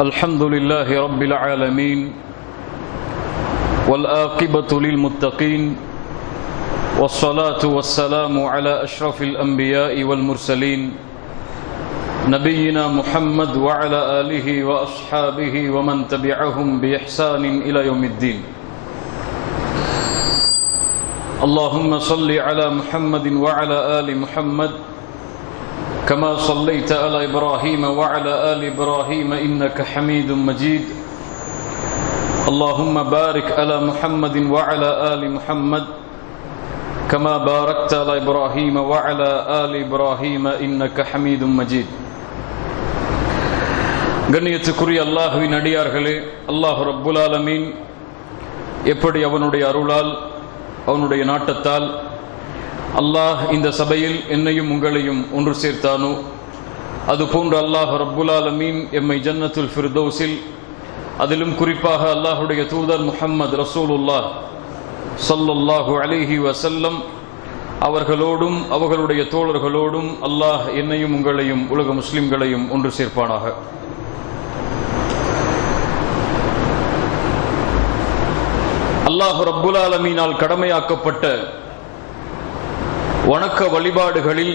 الحمد لله رب العالمين والعاقبة للمتقين والصلاة والسلام على أشرف الأنبياء والمرسلين نبينا محمد وعلى آله وأصحابه ومن تبعهم بإحسان إلى يوم الدين. اللهم صل على محمد وعلى آل محمد كما صليت على إبراهيم وعلى آل إبراهيم إنك حميد مجيد. اللهم بارك على محمد وعلى آل محمد كما باركت على إبراهيم وعلى آل إبراهيم إنك حميد مجيد. கண்ணியத்துக்குரிய அல்லாஹ்வின் அடியார்களே, அல்லாஹ் ரப்புல் ஆலமீன் எப்படி அவனுடைய அருளால் அவனுடைய நாட்டத்தால் அல்லாஹ் இந்த சபையில் என்னையும் உங்களையும் ஒன்று சேர்த்தானோ அதுபோன்று அல்லாஹ் ரப்புல் ஆலமீன் எம்மை ஜன்னத்துல் ஃபிர்தௌஸில், அதிலும் குறிப்பாக அல்லாஹுடைய தூதர் முஹம்மது ரசூலுல்லாஹ் ஸல்லல்லாஹு அலைஹி வஸல்லம் அவர்களோடும் அவர்களுடைய தோழர்களோடும் அல்லாஹ் என்னையும் உங்களையும் உலக முஸ்லிம்களையும் ஒன்று சேர்ப்பானாக. அல்லாஹ் ரப்புல் ஆலமீனால் கடமையாக்கப்பட்ட வணக்க வழிபாடுகளில்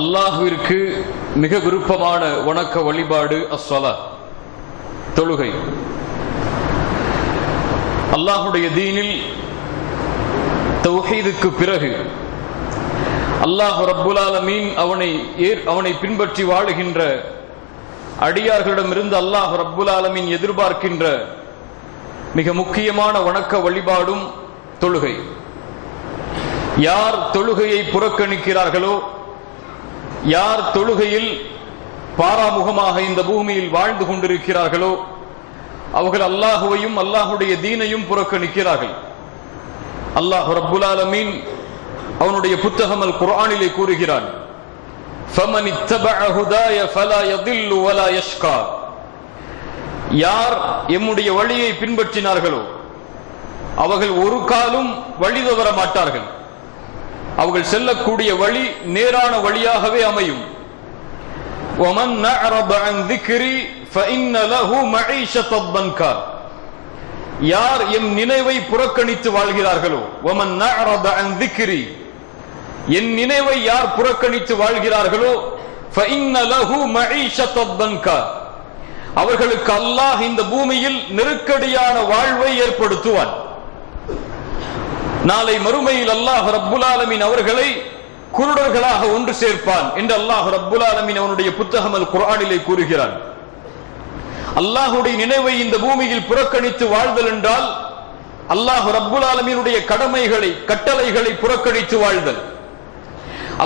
அல்லாஹ்விற்கு மிக விருப்பமான வணக்க வழிபாடு அஸ்ஸலா, தொழுகை. அல்லாஹுடைய தீனில் தௌஹீதுக்கு பிறகு அல்லாஹ் ரப்புல் ஆலமீன் அவனை பின்பற்றி வாழுகின்ற அடியார்களிடமிருந்து அல்லாஹ் ரப்புல் ஆலமீன் எதிர்பார்க்கின்ற மிக முக்கியமான வணக்க வழிபாடும் தொழுகை. யார் தொழுகையை புறக்கணிக்கிறார்களோ, யார் தொழுகையில் பாராமுகமாக இந்த பூமியில் வாழ்ந்து கொண்டிருக்கிறார்களோ அவர்கள் அல்லாஹுவையும் அல்லாஹுடைய தீனையும் புறக்கணிக்கிறார்கள். அல்லாஹ் ரப்புல் ஆலமீன் அவனுடைய புத்தகம் அல் குர்ஆனிலே கூறுகிறான், ஃபமன் இத்தபஅ ஹுதாய ஃபலா யதில்லு வலா யஷ்கா. யார் எம்முடைய வழியை பின்பற்றினார்களோ அவர்கள் ஒரு காலும் வழி தவற மாட்டார்கள். அவர்கள் செல்லக்கூடிய வழி நேரான வழியாகவே அமையும். وَمَنْ أَعْرَضَ عَنْ ذِكْرِي فَإِنَّ لَهُ مَعِيشَةً ضَنْكًا. யார் எம் நினைவை புறக்கணித்து வாழ்கிறார்களோ, وَمَنْ أَعْرَضَ عَنْ ذِكْرِي, என் நினைவை யார் புறக்கணித்து வாழ்கிறார்களோ فَإِنَّ لَهُ مَعِيشَةً ضَنْكًا, அவர்களுக்கு அல்லாஹ் இந்த பூமியில் நெருக்கடியான வாழ்வை ஏற்படுத்துவான். நாளை மறுமையில் அல்லாஹ் ரப்புல் ஆலமீன் அவர்களை குருடர்களாக ஒன்று சேர்ப்பான் என்று அல்லாஹ் ரப்புல் ஆலமீன் அவனுடைய புத்தகம் அல் குர்ஆனிலே கூறுகிறான். அல்லாஹுடைய நினைவை இந்த பூமியில் புறக்கணித்து வாழ்தல் என்றால் அல்லாஹ் ரப்புல் ஆலமீனுடைய கடமைகளை கட்டளைகளை புறக்கணித்து வாழ்தல்.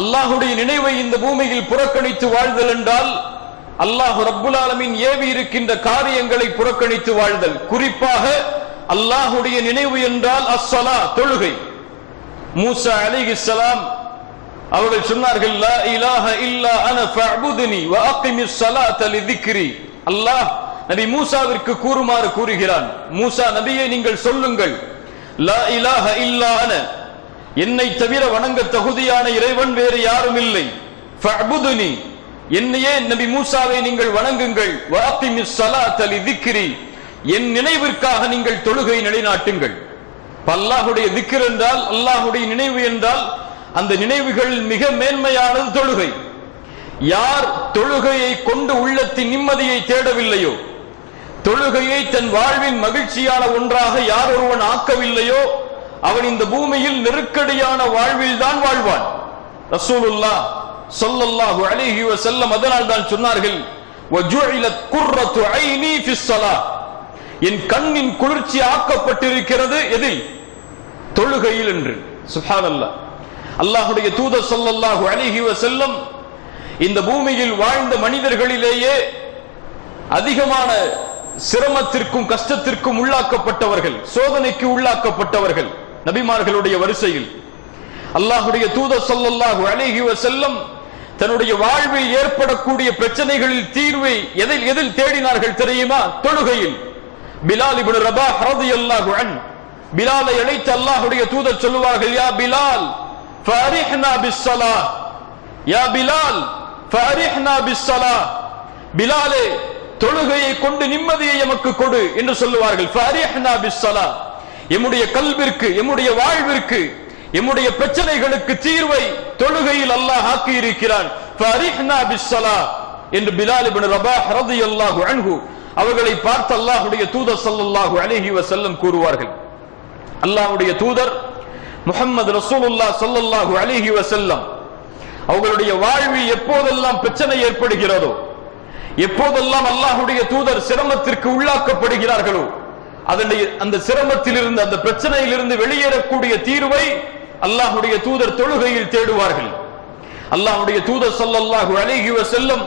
அல்லாஹுடைய நினைவை இந்த பூமியில் புறக்கணித்து வாழ்தல் என்றால் அல்லாஹ் ரப்புல் ஆலமீன் ஏவி இருக்கின்ற காரியங்களை புறக்கணித்து வாழ்தல். குறிப்பாக அல்லாஹுடைய நினைவு என்றால் அஸ்ஸலா, தொழுகை. மூசா அலைஹிஸ்ஸலாம் அவர்கள் சொன்னார்கள், லா இலாஹ இல்லா அன ஃபஅபுதுனி வ அகிமிஸ் ஸலாத லிذிக்ரி. அல்லாஹ் நபி மூசாவிற்கு கூறுமாறு கூறுகிறான், மூசா நபியே நீங்கள் சொல்லுங்கள், லா இலாஹ இல்லா அன, என்னை தவிர வணங்க தகுதியான இறைவன் வேறு யாரும் இல்லை. ஃபஅபுதுனி, என்னையே நபி மூசாவை நீங்கள் வணங்குங்கள். வ அகிமிஸ் ஸலாத லிذிக்ரி, என் நினைவிற்காக நீங்கள் தொழுகை நிலைநாட்டுங்கள். அல்லாஹுடைய திக்ர் என்றால், அல்லாஹுடைய நினைவு என்றால் அந்த நினைவுகள் மிக மேன்மையானது தொழுகை. யார் தொழுகையை கொண்டு உள்ளத்தின் நிம்மதியை தேடவில்லையோ, தொழுகையை தன் வாழ்வின் மகிழ்ச்சியான ஒன்றாக யார் ஒருவன் ஆக்கவில்லையோ அவன் இந்த பூமியில் நெருக்கடியான வாழ்வில் தான் வாழ்வான். ரசூலுல்லாஹ் ஸல்லல்லாஹு அலைஹி வஸல்லம் அதனால் தான் சொன்னார்கள், வஜுஇலத் குர்ரத்து ஐனி ஃபிஸ் ஸலாத், என் கண்ணின் குளிர்ச்சி ஆக்கப்பட்டிருக்கிறது எதில்? தொழுகையில் என்று. சுப்ஹானல்லாஹ். அல்லாஹுடைய தூதர் ஸல்லல்லாஹு அலைஹி வஸல்லம் இந்த பூமியில் வாழ்ந்த மனிதர்களிலேயே அதிகமான சிரமத்திற்கும் கஷ்டத்திற்கும் உள்ளாக்கப்பட்டவர்கள், சோதனைக்கு உள்ளாக்கப்பட்டவர்கள் நபிமார்களுடைய வரிசையில். அல்லாஹுடைய தூதர் ஸல்லல்லாஹு அலைஹி வஸல்லம் தன்னுடைய வாழ்வில் ஏற்படக்கூடிய பிரச்சனைகளில் தீர்வை எதில் தேடினார்கள் தெரியுமா? தொழுகையில். பிலால் இப்னு ரபாஹ் ரலியல்லாஹு அன்ஹு, பிலாலை அழைத்து அல்லாஹ்வுடைய தூதர் சொல்லுவார்கள், யா பிலால் ஃபஅரிஹ்னா பிஸ்ஸலாஹ், யா பிலால் ஃபஅரிஹ்னா பிஸ்ஸலாஹ், பிலாலே தொழுகையை கொண்டு நிம்மதியை எமக்கு கொடு என்று சொல்லுவார்கள். ஃபரிஹ்னா பிஸ்ஸலா, எம்முடைய கல்விற்கு, எம்முடைய வாழ்விற்கு, எம்முடைய பிரச்சனைகளுக்கு தீர்வை தொழுகையில் அல்லாஹ் ஆக்கி இருக்கிறான். ஃபரிஹ்னா பிஸ்ஸலா என்று பிலால் இப்னு ரபாஹ் ரலியல்லாஹு அன்ஹு அவர்களை பார்த்து அல்லாஹ்வுடைய தூதர் ஸல்லல்லாஹு அலைஹி வஸல்லம் கூறுவார்கள். அல்லாஹ்வுடைய தூதர் முஹம்மது ரசூலுல்லாஹ் ஸல்லல்லாஹு அலைஹி வஸல்லம் அவர்களுடைய வாழ்வில் எப்போதெல்லாம் பிரச்சனை ஏற்படுகிறதோ, எப்போதெல்லாம் அல்லாஹ்வுடைய தூதர் சிரமத்திற்கு உள்ளாக்கப்படுகிறார்களோ, அந்த சிரமத்திலிருந்து, அந்த பிரச்சனையிலிருந்து வெளியேறக்கூடிய தீர்வை அல்லாஹ்வுடைய தூதர் தொழுகையில் தேடுவார்கள். அல்லாஹ்வுடைய தூதர் ஸல்லல்லாஹு அலைஹி வஸல்லம்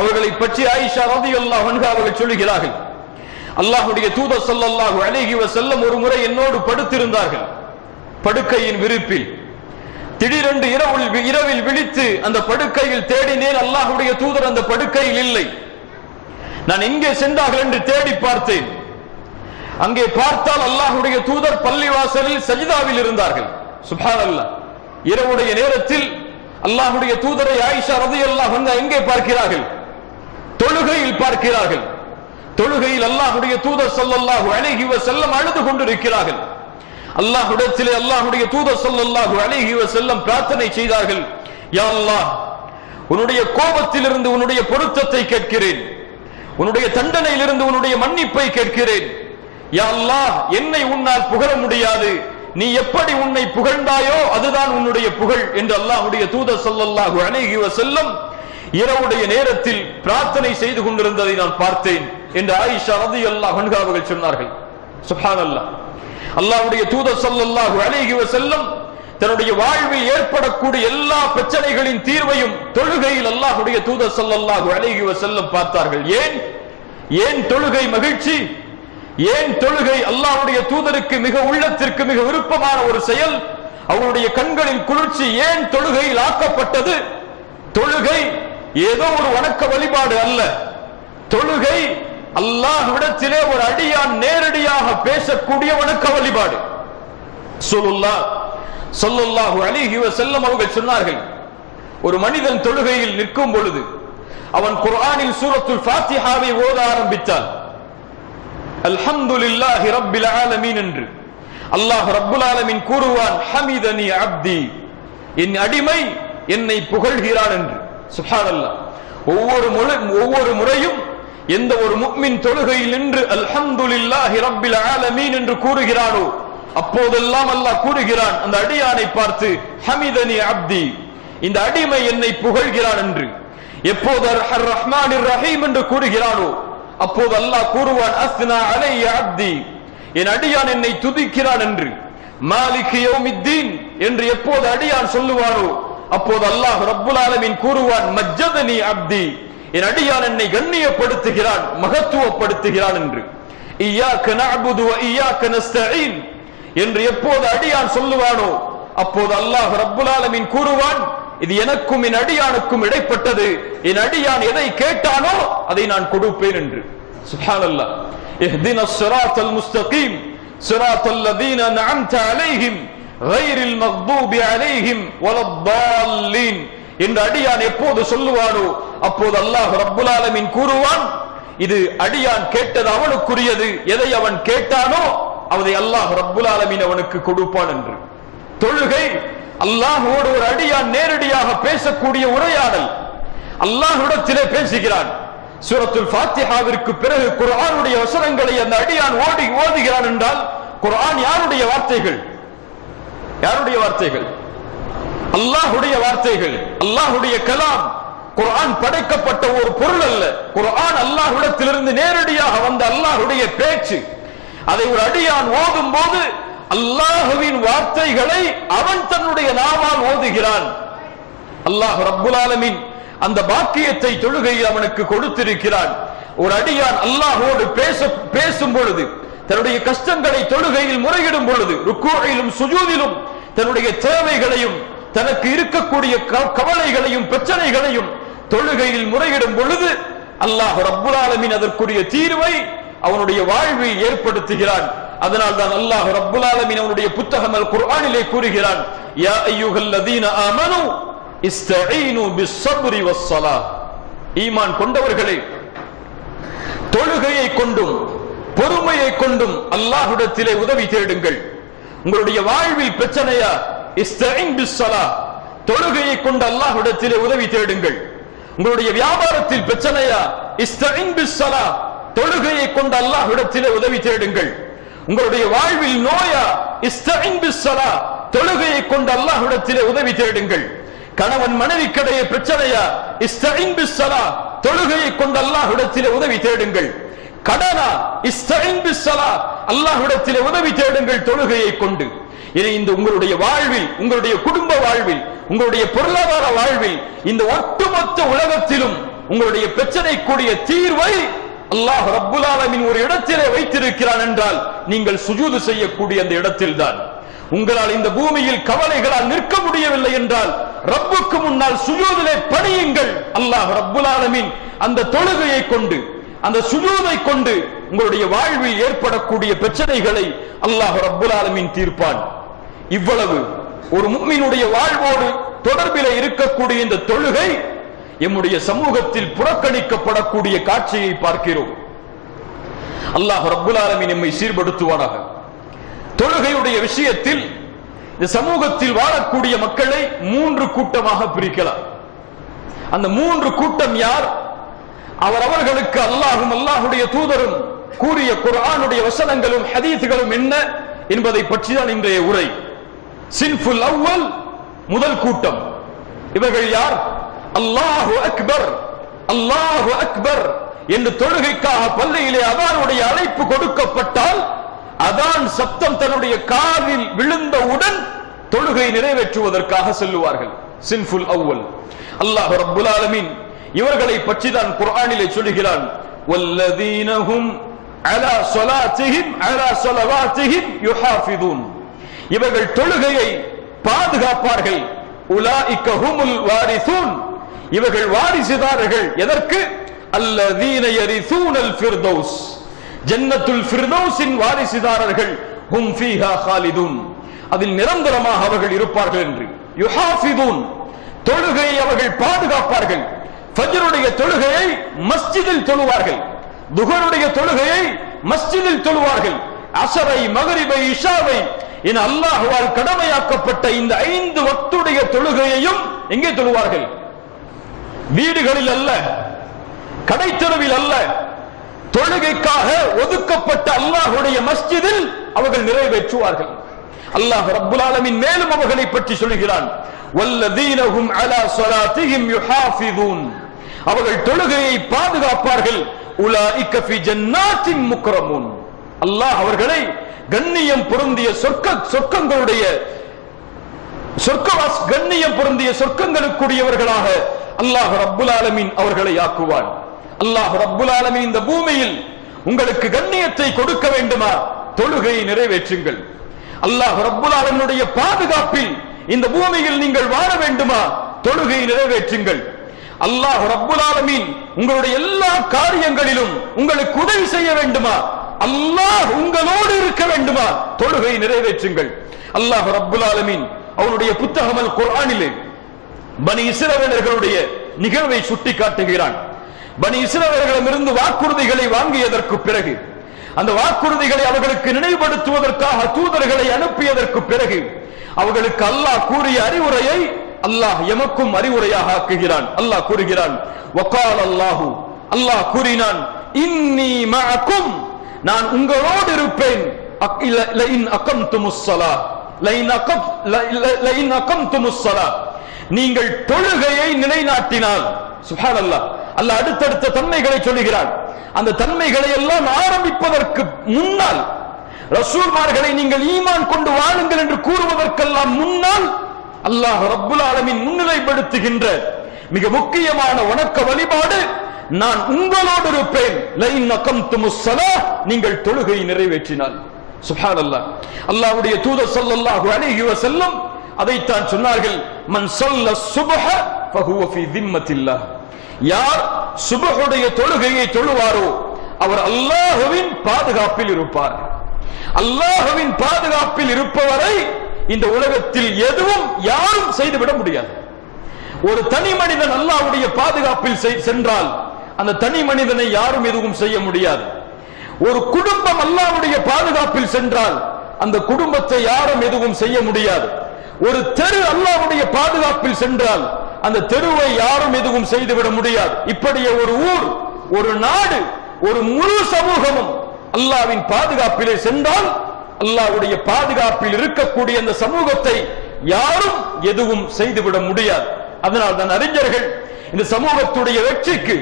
அவர்களை பற்றி ஆயிஷா ரலியல்லாஹு அன்ஹா அவர்கள் சொல்கிறார்கள், அல்லாஹ்வுடைய தூதர் ஸல்லல்லாஹு அலைஹி வஸல்லம் ஒரு முறை என்னோடு படுத்திருந்தார்கள். படுக்கையின் விரிப்பில் திடீரென்று இரவில் விழித்து அந்த படுக்கையில் தேடினேன். அல்லாஹ்வுடைய தூதர் அந்த படுக்கையில் இல்லை. நான் எங்கே சென்றார்கள் என்று தேடி பார்த்தேன். அங்கே பார்த்தால் அல்லாஹ்வுடைய தூதர் பள்ளிவாசலில் சஜிதாவில் இருந்தார்கள். சுப்ஹானல்லாஹ். இரவுடைய நேரத்தில் அல்லாஹ்வுடைய தூதரை ஆயிஷா ரலியல்லாஹு அன்ஹா எங்கே பார்க்கிறார்கள்? தொழுகையில் பார்க்கிறார்கள். தொழுகையில் அல்லாஹ்வுடைய தூதர் ஸல்லல்லாஹு அலைஹி வஸல்லம் அழுது கொண்டிருக்கிறார்கள். அல்லாஹ்விடத்திலே அல்லாஹ்வுடைய தூதர் ஸல்லல்லாஹு அலைஹி வஸல்லம் பிரார்த்தனை செய்தார்கள், யா அல்லாஹ், உன்னுடைய கோபத்திலிருந்து உன்னுடைய பொருத்தத்தை கேட்கிறேன், உன்னுடைய தண்டனையிலிருந்து உன்னுடைய மன்னிப்பை கேட்கிறேன். யா அல்லாஹ், என்னை உன்னால் புகழ முடியாது, நீ எப்படி உன்னை புகழ்ந்தாயோ அதுதான் உன்னுடைய புகழ் என்று அல்லாஹ்வுடைய தூதர் ஸல்லல்லாஹு அலைஹி வஸல்லம் இரவுடைய நேரத்தில் பிரார்த்தனை செய்து கொண்டிருந்ததை நான் பார்த்தேன் என்று ஆயிஷா ரலியல்லாஹு அன்ஹா அவர்கள் சொன்னார்கள். சுப்ஹானல்லாஹ். அல்லாஹ்வுடைய தூதர் ஸல்லல்லாஹு அலைஹி வஸல்லம் தன்னுடைய வாழ்வில் ஏற்படக்கூடிய எல்லா பிரச்சனைகளின் தீர்வையும் தொழுகையில் அல்லாஹ்வுடைய தூதர் ஸல்லல்லாஹு அலைஹி வஸல்லம் பார்த்தார்கள். ஏன் தொழுகை மகிழ்ச்சி? ஏன் தொழுகை அல்லாஹ்வுடைய தூதருக்கு மிக உள்ளத்திற்கு மிக விருப்பமான ஒரு செயல்? அவருடைய கண்களின் குளிர்ச்சி ஏன் தொழுகையில் ஆக்கப்பட்டது? தொழுகை ஏதோ ஒரு வணக்க வழிபாடு அல்ல. தொழுகை அல்லாஹ்விடத்திலே ஒரு அடியான் நேரடியாக பேசக்கூடிய வணக்க வழிபாடு. ஸல்லல்லாஹு அலைஹி வஸல்லம் அவர்கள் சொன்னார்கள், ஒரு மனிதன் தொழுகையில் நிற்கும் பொழுது அவன் குர்ஆனில் சூரத்துல் ஃபாத்திஹாவை ஓத ஆரம்பித்தால், அல்ஹம்துலில்லாஹி ரப்பில் ஆலமீன் என்று அல்லாஹ் ரப்புல் ஆலமீன் கூறுவான், ஹமிதனி அப்தி, என் அடிமை என்னை புகழ்கிறான் என்று. சுப்ஹானல்லாஹ். ஒவ்வொரு முறையும் எந்த ஒரு முஃமின் தொழுகையில் நின்று அல்ஹம்துலில்லாஹி ரப்பில் ஆலமீன் என்று கூறுகிறானோ அப்போதெல்லாம் அல்லாஹ் கூறுகிறான் அந்த அடியானை பார்த்து, ஹமிதனி அப்தி, இந்த அடிமை என்னை புகழ்கிறான் என்று. எப்போது அர் ரஹ்மானிர் ரஹீம் என்று கூறுகிறானோ அப்போது அல்லாஹ் கூறுவான், அஸ்னா அலைய அப்தி, என் அடியான் என்னை துதிக்கிறான் என்று. மாலிக் யௌமித்தீன் என்று எப்போது அடியான் சொல்லுவானோ அப்போது அல்லாஹ் ரப்புல் ஆலமீன் கூறுவான், மஜ்ஜதனி அப்தி, என் அடியான் என்னை கண்ணியப்படுத்துகிறான், மகத்துவப்படுத்துகிறான் என்று. இய்யாக நஅபுது வ இய்யாக நஸ்தஈன் என்று எப்போது அடியான் சொல்லுவானோ அப்போது அல்லாஹ் ரப்புல் ஆலமீன் கூறுவான், இது எனக்கும் என் அடியானுக்கும் இடைப்பட்டது, என் அடியான் எதை கேட்டானோ அதை நான் கொடுப்பேன் என்று. சுப்ஹானல்லாஹ். இஹ்தினஸ் ஸிராத்தல் முஸ்தகீம் ஸிராத்தல் லதீன அன்அம்த அலைஹிம் கைரில் மக்தூபி அலைஹிம் வலத்தால்லீன் என்று அடியான் எப்போது சொல்லுவானோ அப்போது அல்லாஹ் ரப்புல் ஆலமீன் கூறுவான், இது அடியான் கேட்டது அவனுக்குரியது, எதை அவன் கேட்டானோ அதை அல்லாஹ் ரப்புல் ஆலமீன் அவனுக்கு கொடுப்பான் என்று. தொழுகை அல்லாஹ்வோடு ஒரு அடியான் நேரடியாக பேசக்கூடிய உரையாடல். அல்லாஹ்விடத்திலே பேசுகிறான். சூரத்துல் ஃபாத்திஹாவிற்கு பிறகு குர்ஆனுடைய வசனங்களை அந்த அடியான் ஓதுகிறான் என்றால் குர்ஆன் யாருடைய வார்த்தைகள்? யாருடைய வார்த்தைகள்? அல்லாஹ்வுடைய வார்த்தைகள், அல்லாஹ்வுடைய கலாம். குர்ஆன் படைக்கப்பட்ட ஒரு பொருள் அல்ல. குர்ஆன் அல்லாஹ்விடத்திலிருந்து நேரடியாக வந்த அல்லாஹ்வுடைய பேச்சு. அதை ஒரு அடியான் ஓதும் போது அல்லாஹ்வின் வார்த்தைகளை அவன் தன்னுடைய நாவால் ஓதுகிறான். அல்லாஹ் ரப்புல் ஆலமீன் அந்த பாக்கியத்தை தொழுகையில் அவனுக்கு கொடுத்திருக்கிறான். ஒரு அடியான் அல்லாஹ்வோடு பேசும் பொழுது, தன்னுடைய கஷ்டங்களை தொழுகையில் முறையிடும் பொழுது, ருக்கூஇலும் சுஜூதிலும் தன்னுடைய தேவைகளையும் தனக்கு இருக்கக்கூடிய கவலைகளையும் பிரச்சனைகளையும் தொழுகையில் முறையிடும் பொழுது அல்லாஹ் ரப்புல் ஆலமீன் அதற்குரிய தீர்வை அவனுடைய வாழ்வில் ஏற்படுத்துகிறான். அதனால் தான் அல்லாஹ் ரப்புல் ஆலமீன் அவனுடைய புத்தகம் அல் குர்ஆனிலே கூறுகிறான், யா அய்யுஹல்லதீன ஆமனு இஸ்தஈனு பிஸ்ஸப்ரி வஸ்ஸலாஹ், ஈமான் கொண்டவர்களே தொழுகையை கொண்டும் பொறுமையை கொண்டும் அல்லாஹ்விடத்திலே உதவி தேடுங்கள். உங்களுடைய வாழ்வில் பிரச்சனையா, இஸ்தஈன் பிஸ்ஸலா, தொழுகையை கொண்டு அல்லாஹ்விடத்திலே உதவி தேடுங்கள். உங்களுடைய வியாபாரத்தில் பிரச்சனையா, இஸ்தஈன் பிஸ்ஸலா, தொழுகையை கொண்டு அல்லாஹ்விடத்திலே உதவி தேடுங்கள். உங்களுடைய வாழ்வில் நோயா, இஸ்தஈன் பிஸ்ஸலா, தொழுகையை கொண்டு அல்லாஹ்விடத்திலே உதவி தேடுங்கள். கணவன் மனைவிக்கிடையே பிரச்சனையா, இஸ்தஈன் பிஸ்ஸலா, தொழுகையை கொண்டு அல்லாஹ்விடத்திலே உதவி தேடுங்கள். கடனா, இஸ்தஈன் பிஸ்ஸலா, அல்லாஹ்விடத்திலே உதவி தேடுங்கள் தொழுகையை கொண்டு. இனி இந்த உங்களுடைய வாழ்வில், உங்களுடைய குடும்ப வாழ்வில், உங்களுடைய பொருளாதார வாழ்வில், இந்த ஒட்டுமொத்த உலகத்திலும் உங்களுடைய பிரச்சனைக்குரிய தீர்வை அல்லாஹ் ரப்புல் ஆலமீன் ஒரு இடத்திலே வைத்திருக்கிறான் என்றால் நீங்கள் சுஜூது செய்யக்கூடிய அந்த இடத்தில் தான். உங்களால் இந்த பூமியில் கவலைகளால் நிற்க முடியவில்லை என்றால் ரப்புக்கு முன்னால் சுஜூதிலே பணியுங்கள். அல்லாஹ் ரப்புல் ஆலமீன் அந்த தொழுகையை கொண்டு, அந்த சுஜூதை கொண்டு உங்களுடைய வாழ்வில் ஏற்படக்கூடிய பிரச்சனைகளை அல்லாஹ் ரப்புல் ஆலமீன் தீர்ப்பான். இவ்வளவு ஒரு முஃமினுடைய வாழ்வோடு தொடர்பில் இருக்கக்கூடிய இந்த தொழுகை எம்முடைய சமூகத்தில் புறக்கணிக்கப்படக்கூடிய காட்சியை பார்க்கிறோம். அல்லாஹ் ரப்புல் ஆலமீன் நம்மை சீர்படுத்துவானாக. தொழுகையுடைய விஷயத்தில் இந்த சமூகத்தில் வாழக்கூடிய மக்களை 3 கூட்டமாக பிரிக்கலாம். அந்த 3 கூட்டம் யார்? அவர்களுக்கு அல்லாஹும் அல்லாஹுடைய தூதரும் கூறிய குர்ஆனுடைய வசனங்களும் ஹதீஸ்களும் என்ன என்பதை பற்றி தான் இன்றைய உரை. சின்ஃபுல் அவ்வல், முதல் கூட்டம். இவர்கள் யார்? அல்லாஹு அக்பர், அல்லாஹு அக்பர் என்று தொழுகைக்காக பள்ளியிலே அதானுடைய அழைப்பு கொடுக்கப்பட்டால் அதான் சப்தம் தன்னுடைய காதில் விழுந்தவுடன் தொழுகை நிறைவேற்றுவதற்காக செல்லுவார்கள். சின்ஃபுல் அவ்வல். அல்லாஹ் ரப்புல் ஆலமீன் இவர்களை பற்றி தான் குர்ஆனிலே சொல்கிறான், வல்லதீன ஹும் அலா ஸலாத்திஹிம் அலா ஸலவாத்திஹிம் யுஹாஃபிதூன். இவர்கள் தொழுகையை பாதுகாப்பார்கள். உலாயிக ஹுமுல் வாரிசூன். இவர்கள் வாரிசுதாரர்கள். எதற்கு? அல்லதீன யரிசூனல் ஃபிர்தௌஸ், ஜன்னத்துல் ஃபிர்தௌஸின் வாரிசுதாரர்கள். ஹும் ஃபீஹா காலிதூன், அதில் நிரந்தரமாக அவர்கள் இருப்பார்கள் என்று. யுஹாஃபிதூன், தொழுகையை அவர்கள் பாதுகாப்பார்கள். ஃபஜ்ருடைய தொழுகையை மஸ்ஜிதில் தொழுவார்கள். துஹருடைய தொழுகையை மஸ்ஜிதில் தொழுவார்கள். அஸரை, மக்ரிபை, இஷாவை என அல்லாஹ்வால் கடமையாக்கப்பட்ட இந்த 5 வக்துடைய தொழுகையையும் எங்கே தொழுவார்கள்? வீடுகளில் அல்ல, கடைத்தெருவில் அல்ல, தொழுகைக்காக ஒதுக்கப்பட்ட அல்லாஹ்வுடைய மஸ்ஜிதில் அவர்கள் நிறைவேற்றுவார்கள். அல்லாஹ் ரப்புல் ஆலமீன் மேலும் அவர்களை பற்றி சொல்கிறான், வல்லதீன ஹும் அலா ஸலாத்திஹிம் யுஹாஃபிதூன். அவர்கள் தொழுகையை பாதுகாப்பார்கள். உலாயிக ஃபி ஜன்னாத்தின் முக்ரமூன். அல்லாஹ் அவர்களை கண்ணியம் பொருந்திய சொர்க்கங்களுடைய கண்ணியம் பொருந்திய சொர்க்கங்களுக்குரியவர்களாக அல்லாஹ் ரப்புல் ஆலமீன் அவர்களை ஆக்குவான். அல்லாஹ் ரப்புல் ஆலமீன் இந்த பூமியில் உங்களுக்கு கண்ணியத்தை கொடுக்க வேண்டுமா? தொழுகையை நிறைவேற்றுங்கள். அல்லாஹ் ரப்புல் ஆலமீனுடைய பாதுகாப்பில் இந்த பூமியில் நீங்கள் வாழ வேண்டுமா? தொழுகையை நிறைவேற்றுங்கள். அல்லாஹ் ரப்புல் ஆலமீன் உங்களுடைய எல்லா காரியங்களிலும் உங்களுக்கு உதவி செய்ய வேண்டுமா? அல்லாஹ் உங்களோடு இருக்க வேண்டுமா? தொழுகையை நிறைவேற்றுங்கள். அல்லாஹ் ரப்புல் ஆலமீன் அவனுடைய புத்தகம் அல் குர்ஆனிலே பனி இஸ்ரவேலர்களுடைய நிகழ்வை சுட்டிக்காட்டுகிறான். பனி இஸ்ரவேலர்களிடமிருந்து வாக்குறுதிகளை வாங்கியதற்கு பிறகு, அந்த வாக்குறுதிகளை அவர்களுக்கு நினைவுபடுத்துவதற்காக தூதர்களை அனுப்பியதற்கு பிறகு அவர்களுக்கு அல்லாஹ் கூறிய அறிவுரையை அல்லாஹ் எமக்கும் அறிவுரையாக ஆக்குகிறான். அல்லாஹ் கூறுகிறான், வகால் அல்லாஹு, அல்லாஹ் கூறினான், இன்னி மஅக்கும், நான் உங்களோடு இருப்பேன். லஇன் அகம்துமுஸ் ஸலாத், லஇன் அகம்துமுஸ் ஸலாத், நீங்கள் தொழுகையை நிலைநாட்டினால். சுப்ஹானல்லாஹ், அல்லாஹ் அடுத்தடுத்த தன்மைகளை சொல்கிறான். அந்த தன்மைகளை எல்லாம் ஆரம்பிப்பதற்கு முன்னால், ரசூல்மார்களை நீங்கள் ஈமான் கொண்டு வாழுங்கள் என்று கூறுவதற்கெல்லாம் முன்னால் அல்லாஹ் ரப்புல் ஆலமீன் முன்னிலைப்படுத்துகின்ற மிக முக்கியமான வணக்க வழிபாடு, நான் உங்களோடு இருப்பேன். லஇன் அகம்துமுஸ் ஸலாத், நீங்கள் தொழுகை நிறைவேற்றினால். சுப்ஹானல்லாஹ், அல்லாஹ்வுடைய தூதர் ஸல்லல்லாஹு அலைஹி வஸல்லம் அதைத்தான் சொன்னார்கள், மன் ஸல்ல ஸுப்ஹ ஃபஹுவ ஃபீ திம்மத்தில்லாஹ். யார் சுபஹுடைய தொழுகையை தொழுவாரோ அவர் அல்லாஹ்வின் பாதுகாப்பில் இருப்பார். அல்லாஹ்வின் பாதுகாப்பில் இருப்பவரை இந்த உலகத்தில் எதுவும் யாரும் செய்துவிட முடியாது. ஒரு தனி மனிதன் அல்லாஹ்வுடைய பாதுகாப்பில் சென்றால் அந்த தனி மனிதனை யாரும் எதுவும் செய்ய முடியாது. ஒரு குடும்பம் அல்லாஹ்வுடைய பாதுகாப்பில் சென்றால் அந்த குடும்பத்தை யாரும் எதுவும் செய்ய முடியாது. ஒரு தெரு அல்லாஹ்வுடைய பாதுகாப்பில் சென்றால் அந்த தெருவை யாரும் எதுவும் செய்துவிட முடியாது. இப்படியே ஒரு ஊர், ஒரு நாடு, ஒரு முழு சமூகமும் அல்லாஹ்வின் பாதுகாப்பிலே சென்றால் அல்லாஹ்வுடைய பாதுகாப்பில் இருக்கக்கூடிய அந்த சமூகத்தை யாரும் எதுவும் செய்துவிட முடியாது. அதனால் தான் அறிஞர்கள் இந்த சமூகத்துடைய வெற்றிக்கு,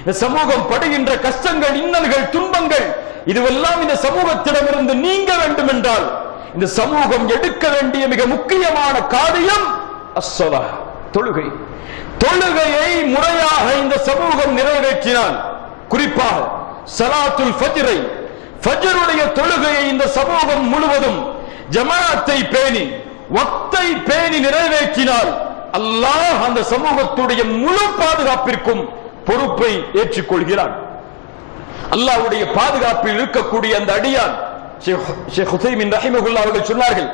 இந்த சமூகம் படுகின்ற கஷ்டங்கள், இன்னல்கள், துன்பங்கள் இதுவெல்லாம் இந்த சமூகத்திடமிருந்து நீங்க வேண்டும் என்றால் இந்த சமூகம் எடுக்க வேண்டிய மிக முக்கியமான காரியம் அஸ்ஸலாஹ், தொழுகை. தொழுகையை முறையாக இந்த சமூகம் நிறைவேற்றினால், குறிப்பாக ஸலாத்துல் ஃபஜ்ரை, ஃபஜ்ருடைய தொழுகையை இந்த சமூகம் முழுவதும் ஜமாஅத்தை பேணி, வக்தை பேணி நிறைவேற்றினால் அல்லாஹ் அந்த சமூகத்துடைய முழு பாதுகாப்பிற்கும் பொறுப்பை ஏற்றுக்கொள்கிறான். அல்லாஹ்வுடைய பாதுகாப்பில் இருக்கக்கூடிய அந்த அடியான், ஷேக் உஸைமீன் ரஹிமஹுல்லாஹ் அவர்கள் சொன்னார்கள்,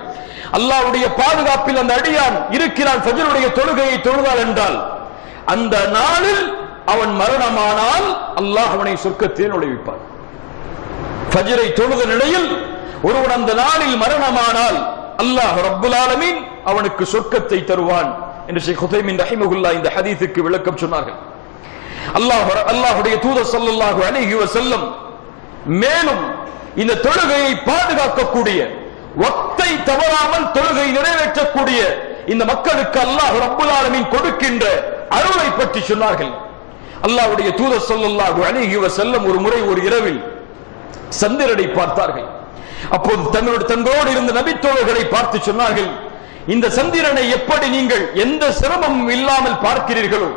அல்லாஹ்வுடைய பாதுகாப்பில் அந்த அடியான் இருக்கிறான் ஃபஜ்ருடைய தொழுகையை தொழுதால் என்றால் அந்த நாளில் அவன் மரணமானால் அல்லாஹ் அவனை சொர்க்கத்தில் நுழைவிப்பான். ஃபஜ்ரை தொழுத நிலையில் ஒருவன் அந்த நாளில் மரணமானால் அல்லாஹ் ரப்புல் ஆலமீன் அவனுக்கு சொர்க்கத்தை தருவான் என்று ஷேக் உஸைமீன் ரஹிமஹுல்லாஹ் இந்த ஹதீஸுக்கு விளக்கம் சொன்னார்கள். அல்லாஹ்வுடைய தூதர் ஸல்லல்லாஹு அலைஹி வஸல்லம் மேலும் இந்த தொழுகையை பாதுகாக்கக்கூடிய, வக்தை தவறாமல் தொழுகை நிறைவேற்றக்கூடிய இந்த மக்களுக்கு அல்லாஹ் ரப்புல் ஆலமீன் கொடுக்கின்ற அருளை பற்றி சொன்னார்கள். அல்லாஹ்வுடைய தூதர் ஸல்லல்லாஹு அலைஹி வஸல்லம் ஒரு முறை ஒரு இரவில் சந்திரனை பார்த்தார்கள். அப்போது தங்களோடு இருந்த நபித்தோழர்களை பார்த்து சொன்னார்கள், இந்த சந்திரனை எப்படி நீங்கள் எந்த சிரமமும் இல்லாமல் பார்க்கிறீர்களோ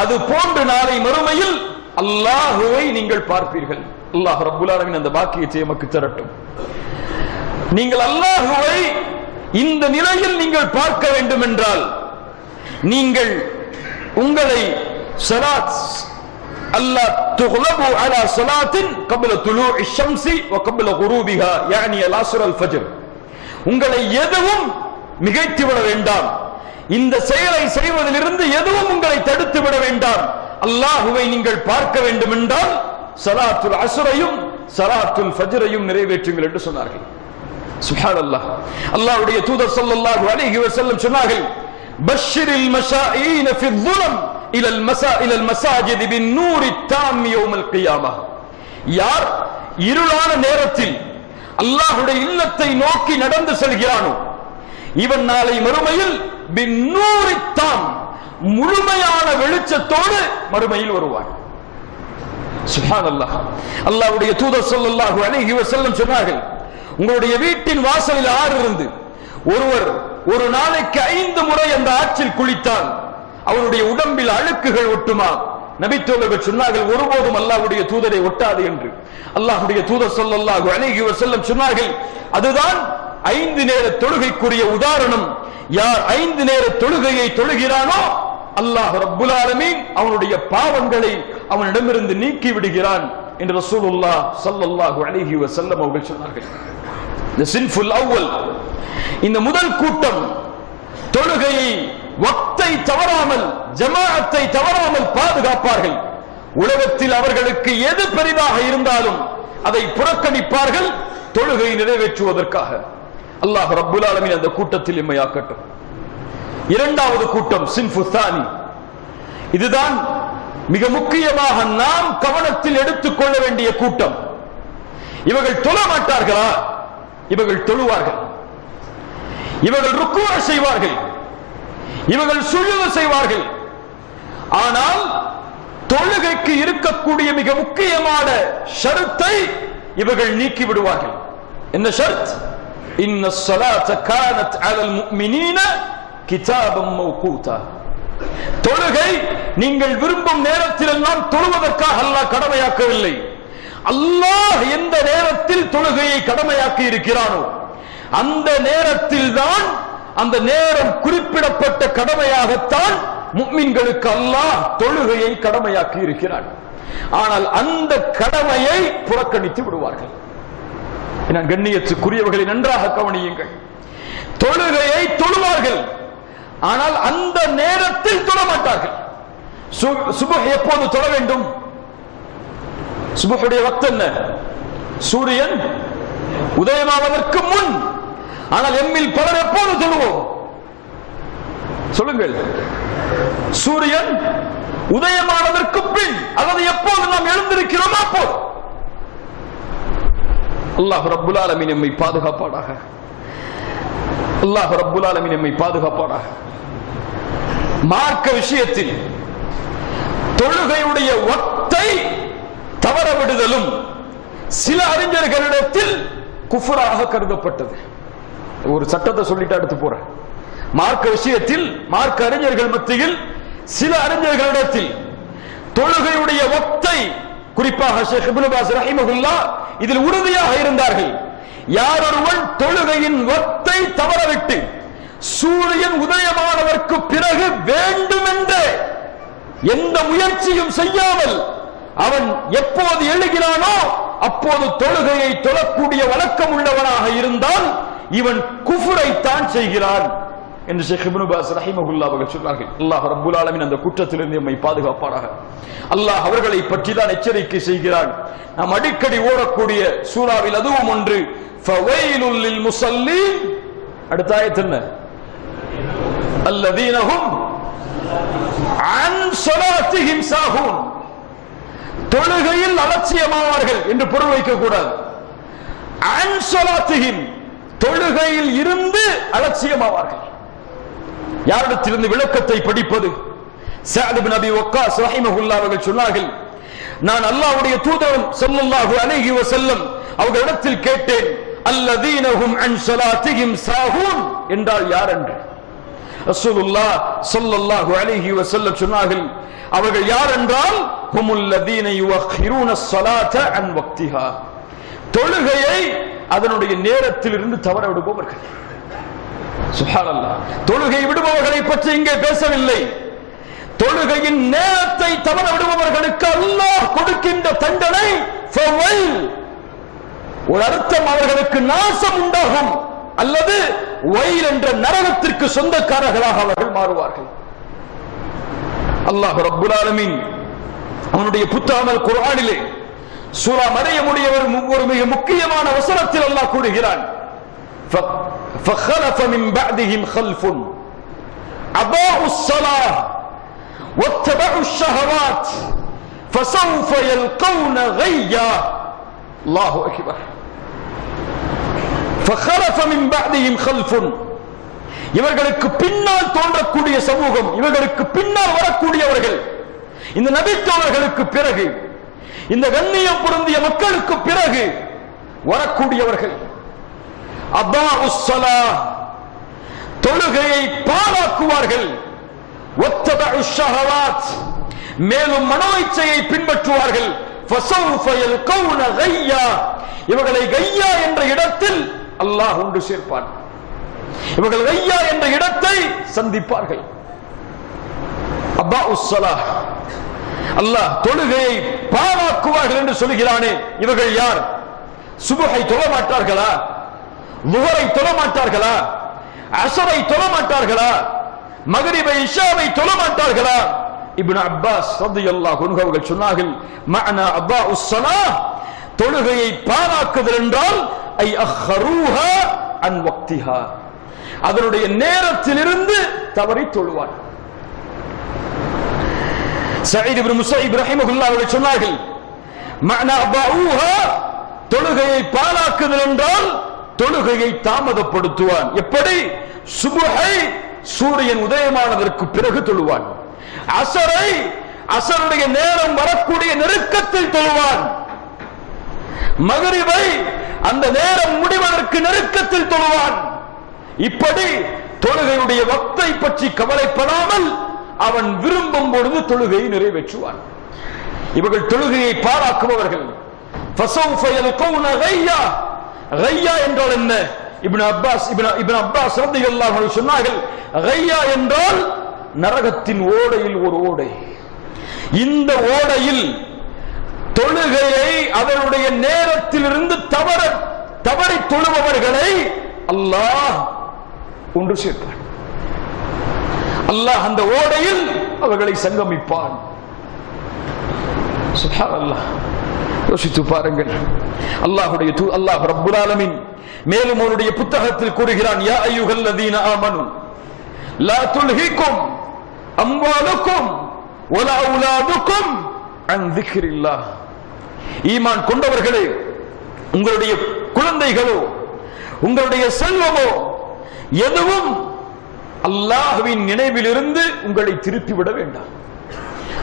அது போன்று நாளை மறுமையில் அல்லாஹுவை நீங்கள் பார்ப்பீர்கள். அல்லாஹ் ரப்புல் ஆலமீன் அந்த பாக்கியத்தை நமக்கு தரட்டும். நீங்கள் அல்லாஹுவை இந்த நிலையில் நீங்கள் பார்க்க வேண்டும் என்றால் நீங்கள் உங்களை ஸலாத் அல்லாஹ் துக்லபு அலா ஸலாத்தின் قبل طلوع الشمس وقبل غروبها يعني العصر الفجر, உங்களை எதுவும் மிகைத்து விட வேண்டாம், இந்த செயலை செய்வதிலிருந்து எதுவும் உங்களை தடுத்து விட வேண்டாம். அல்லாஹுவை நீங்கள் பார்க்க வேண்டும் என்றால் ஸலாத்துல் அஸ்ரையும் ஸலாத்துல் ஃபஜ்ரையும் நிறைவேற்றுங்கள் என்று சொன்னார்கள். சுப்ஹானல்லாஹ். அல்லாஹ்வுடைய தூதர் ஸல்லல்லாஹு அலைஹி வஸல்லம் சொன்னார்கள், பஷ்ஷிரில் மஷாயீன ஃபில் ظுலம் இலல் மசாஜித் பின் நூரி தாம் யௌமல் கியாமah. யார் இருளான நேரத்தில் அல்லாஹ்வுடைய இல்லத்தை நோக்கி நடந்து செல்கிறானோ இவன் நாளை மறுமையில் பின் நூரி தாம், முழுமையான வெளிச்சத்தோடு மறுமையில் வருவான். சுப்ஹானல்லாஹ். அல்லாஹ்வுடைய தூதர் ஸல்லல்லாஹு அலைஹி வஸல்லம் சொன்னார்கள், உங்களுடைய வீட்டின் வாசலில் ஆறு இருந்து ஒருவர் ஒரு நாளைக்கு 5 முறை அந்த ஆற்றில் குளித்தால் அவருடைய உடம்பில் அழுக்குகள் ஒட்டுமா? நபித்தோழர்கள் சொன்னார்கள், ஒருபோதும் அல்லாஹ்வுடைய தூதரை ஒட்டாது என்று. அல்லாஹ்வுடைய தூதர் ஸல்லல்லாஹு அலைஹி வஸல்லம் சொன்னார்கள், அதுதான் 5 நேர தொழுகைக்குரிய உதாரணம். யார் 5 நேர தொழுகையை தொழுகிறானோ அல்லாஹ் ரப்புல் ஆலமீன் அவனுடைய பாவங்களை அவனிடமிருந்து நீக்கி விடுகிறான் என்று ரசூலுல்லாஹ் ஸல்லல்லாஹு அலைஹி வஸல்லம் அவர்கள் சொன்னார்கள். இந்த சின்ஃபுல் அவ்வல், இந்த முதல் கூட்டம் தொழுகையை வக்தை தவறாமல், ஜமாஅத்தை தவறாமல் பாதுகாப்பார்கள். உலகத்தில் அவர்களுக்கு எது பெரிதாக இருந்தாலும் அதை புறக்கணிப்பார்கள் தொழுகை நிறைவேற்றுவதற்காக. அல்லாஹ் ரப்புல் ஆலமீன் அந்த கூட்டத்தில் எம்மையாக்கட்டும். இரண்டாவது கூட்டம் சின்ஃபு தானி, இதுதான் மிக முக்கியமாக நாம் கவனத்தில் எடுத்துக்கொள்ள வேண்டிய கூட்டம். இவர்கள் தொழ மாட்டார்களா? இவர்கள் தொழுவார்கள். இவர்கள் ருக்குவ செய்வார்கள், இவர்கள் சுஜூது செய்வார்கள். ஆனால் தொழுகைக்கு இருக்கக்கூடிய மிக முக்கியமான ஷர்த்தை இவர்கள் நீக்கி விடுவார்கள். என்ன ஷர்த்? இன்ன ஸலாத கானத் அலல் முஃமினீன கிதாபம் மௌகூதா. தொழுகை நீங்கள் விரும்பும் நேரத்தில் எல்லாம் தொழுவதற்காக அல்லாஹ் கடமையாக்கவில்லை. அல்லாஹ் எந்த நேரத்தில் தொழுகையை கடமையாக்கி இருக்கிறானோ அந்த நேரத்தில் தான், அந்த நேரம் குறிப்பிடப்பட்ட கடமையாகத்தான் முஃமின்களுக்கு அல்லாஹ் தொழுகையை கடமையாக்கி இருக்கிறான். ஆனால் அந்த கடமையை புறக்கணித்து விடுவார்கள். கண்ணியத்துக்குரியவர்களை நன்றாக கவனியுங்கள். தொழுகையை தொழுவார்கள், ஆனால் அந்த நேரத்தில் தொழ மாட்டார்கள். சுபஹ் எப்போது தொழ வேண்டும்? சுபஹுடைய வக்த் என்ன? சூரியன் உதயமாவதற்கு முன். ஆனால் எம்மில் பலர் எப்போது தொழுவோம்? சொல்லுங்கள். சூரியன் உதயமானதற்கு பின், அல்லது எப்போது நாம் எழுந்திருக்கிறோம் அப்போது. அல்லாஹ் ரப்புல் ஆலமீன் நம்மை பாதுகாப்பானாக. அல்லாஹ் ரப்புல் ஆலமீன் நம்மை பாதுகாப்பானாக. மார்க்க விஷயத்தில் தொழுகையுடைய வக்தை தவற விடுதலும் சில அறிஞர்களிடத்தில் குஃப்ராக கருதப்பட்டது. ஒரு சட்டத்தை சொல்லிட்டு அடுத்து போறேன். மார்க்க விஷயத்தில் மார்க்க அறிஞர்கள் மத்தியில் சில அறிஞர்களிடத்தில் தொழுகையுடைய வக்தை, குறிப்பாக ஷேக் இப்னு பாஸ் ரஹிமஹுல்லாஹ் இதில் உறுதியாக இருந்தார்கள். யார் ஒருவன் தொழுகையின் வக்தை தவறவிட்டு சூரியன் உதயமானதற்கு பிறகு வேண்டுமென்றே எந்த முயற்சியும் செய்யாமல் அவன் எப்போது எழுகிறானோ அப்போது தொழுகையை தொழக்கூடிய வழக்கம் உள்ளவனாக இருந்தால் இவன் குஃப்ரை தான் செய்கிறான் என்று ஷேக் இப்னு பாஸ் ரஹிமஹுல்லாஹ் அவர்கள் சொன்னார்கள். அல்லாஹ் ரப்புல் ஆலமீன் அந்த குற்றத்திலிருந்து நம்மை பாதுகாப்பானாக. அல்லாஹ் அவர்களை பற்றி தான் எச்சரிக்கை செய்கிறான். நாம் அடிக்கடி ஓடக்கூடிய சூராவில் அதுவும் ஒன்று. ஃபவைலுல் லில் முஸல்லீன். அடுத்த ஆயத்து என்ன? அல்லதீன ஹும் அன் ஸலாத்திஹிம் சாஹூன். தொழுகையில் அலட்சியமாவார்கள் என்று பொருள் வைக்க கூடாது. அன் ஸலாத்திஹிம், தொழுகையில் இருந்து அலட்சியமாவார்கள். யாரிடத்திலிருந்து விளக்கத்தை படிப்பது? சஅத் இப்னு அபி வக்காஸ் ரஹிமஹுல்லாஹ் அவர்கள் சொன்னார்கள், நான் அல்லாஹ்வுடைய தூதர் ஸல்லல்லாஹு அலைஹி வஸல்லம் அவர்களிடத்தில் கேட்டேன், அல்லதீன ஹும் அன் ஸலாத்திஹிம் சாஹூன் என்றால் யார் என்று. ரசூலுல்லாஹ் ஸல்லல்லாஹு அலைஹி வஸல்லம் சொன்னார்கள், அவர்கள் யார் என்றால் ஹுமுல் லதீன யுஅக்கிரூன ஸலாத அன் வக்திஹா, தொழுகையை அதனுடைய நேரத்தில் இருந்து தவற விடுபவர்கள். சுப்ஹானல்லாஹ். தொழுகை விடுபவர்களை பற்றி இங்கே பேசவில்லை. தொழுகையின் நேரத்தை தவற விடுபவர்களுக்கு அல்லாஹ் கொடுக்கின்ற தண்டனை ஃபவைல். ஒரு அர்த்தம் அவர்களுக்கு நாசம் உண்டாகும், அல்லது வைல் என்ற நரகத்திற்கு சொந்தக்காரர்களாக அவர்கள் மாறுவார்கள். அல்லாஹ் ரப்புல் ஆலமீன் அவனுடைய புத்தகமான குர்ஆனிலே சூரா மரியமுடைய ஒரு மிக முக்கியமான வசனத்தில் அல்லாஹ் கூறுகிறான், فخلف من بعدهم خلف أضاعوا الصلاة واتبعوا الشهوات فسوف يلقون غيا. الله أكبر. فخلف من بعدهم خلف. இவர்களுக்கு பின்னால் தோன்றக்கூடிய சமூகம், இவர்களுக்கு பின்னால் வரக்கூடியவர்கள், இந்த நபித்தோழர்களுக்கு பிறகு, இந்த கண்ணியம் பொருந்திய மக்களுக்கு பிறகு வரக்கூடியவர்கள், அதாஉஸ் ஸலாஹ், தொழுகையை பாழாக்குவார்கள், வத்தபஉஷ் ஷஹவாத், மேலும் மனோஇச்சையை பின்பற்றுவார்கள், ஃபஸௌஃப யல்கௌன கய்யா, இவர்களை கய்யா என்ற இடத்தில் அல்லாஹ் ஒன்று சேர்ப்பான். இவர்கள் கய்யா என்ற இடத்தை சந்திப்பார்கள். அதாஉஸ் ஸலாஹ், அல்லாஹ் தொழுகையை பாழாக்குவார்கள் என்று சொல்கிறானே, இவர்கள் யார்? சுபஹை தொழ மாட்டார்களா? லுஹரை தொழ மாட்டார்களா? அஸரை தொழ மாட்டார்களா? மக்ரிபை இஷாவை தொழ மாட்டார்களா? இப்னு அப்பாஸ் ரலியல்லாஹு அன்ஹு அவர்கள் சொன்னார்கள், மஅனா அதாஉஸ் ஸலாஹ், தொழுகையை பாழாக்குதல் என்றால் ஐ அஹ்ரூஹா அன் வக்திஹா, அதனுடைய நேரத்திலிருந்து தவறி தொழுவார். சயீத் இப்னு முஸைப் ரஹிமஹுல்லாஹ் அவர்கள் சொன்னார்கள், மஅனா அதாஊஹா, தொழுகையை பாழாக்குதல் என்றால் தொழுகையை தாமதப்படுத்துவான். எப்படி? சுபஹை சூரியன் உதயமானதற்கு பிறகு தொழுவான், அஸரை அஸருடைய நேரம் வரக்கூடிய நெருக்கத்தில் தொழுவான், மக்ரிபை அந்த நேரம் முடிவதற்கு நெருக்கத்தில் தொழுவான். இப்படி தொழுகையுடைய வக்தை பற்றி கவலைப்படாமல் அவன் விரும்பும் பொழுது தொழுகையை நிறைவேற்றுவான். இவர்கள் தொழுகையை பாழாக்குபவர்கள். ஃபஸௌஃப யல்கௌன கய்யா, கய்யா என்றால் என்ன? இப்னு அப்பாஸ் ரலியல்லாஹு அன்ஹு சொன்னார்கள், கய்யா என்றால் நரகத்தின் ஓடையில் ஒரு ஓடை. இந்த ஓடையில் தொழுகையை அவருடைய நேரத்திலிருந்து தவறி தொழுபவர்களை அல்லாஹ் ஒன்று சேர்ப்பான். அல்லாஹ் அந்த ஓடையில் அவர்களை சங்கமிப்பான். சுப்ஹானல்லாஹ். யோசித்து பாருங்கள். அல்லாஹ் ரப்புல் ஆலமீன் மேலும் அவருடைய புத்தகத்தில் கூறுகிறான், யா அய்யுஹல்லதீன ஆமனு லா துல்ஹிக்கும் அம்வாலுக்கும் வலா அவுலாதுக்கும் அன் திக்ரில்லாஹ். ஈமான் கொண்டவர்களே, உங்களுடைய குழந்தைகளோ உங்களுடைய செல்வமோ எதுவும் அல்லாஹ்வின் நினைவிலிருந்து உங்களை திருப்பிவிட வேண்டாம்.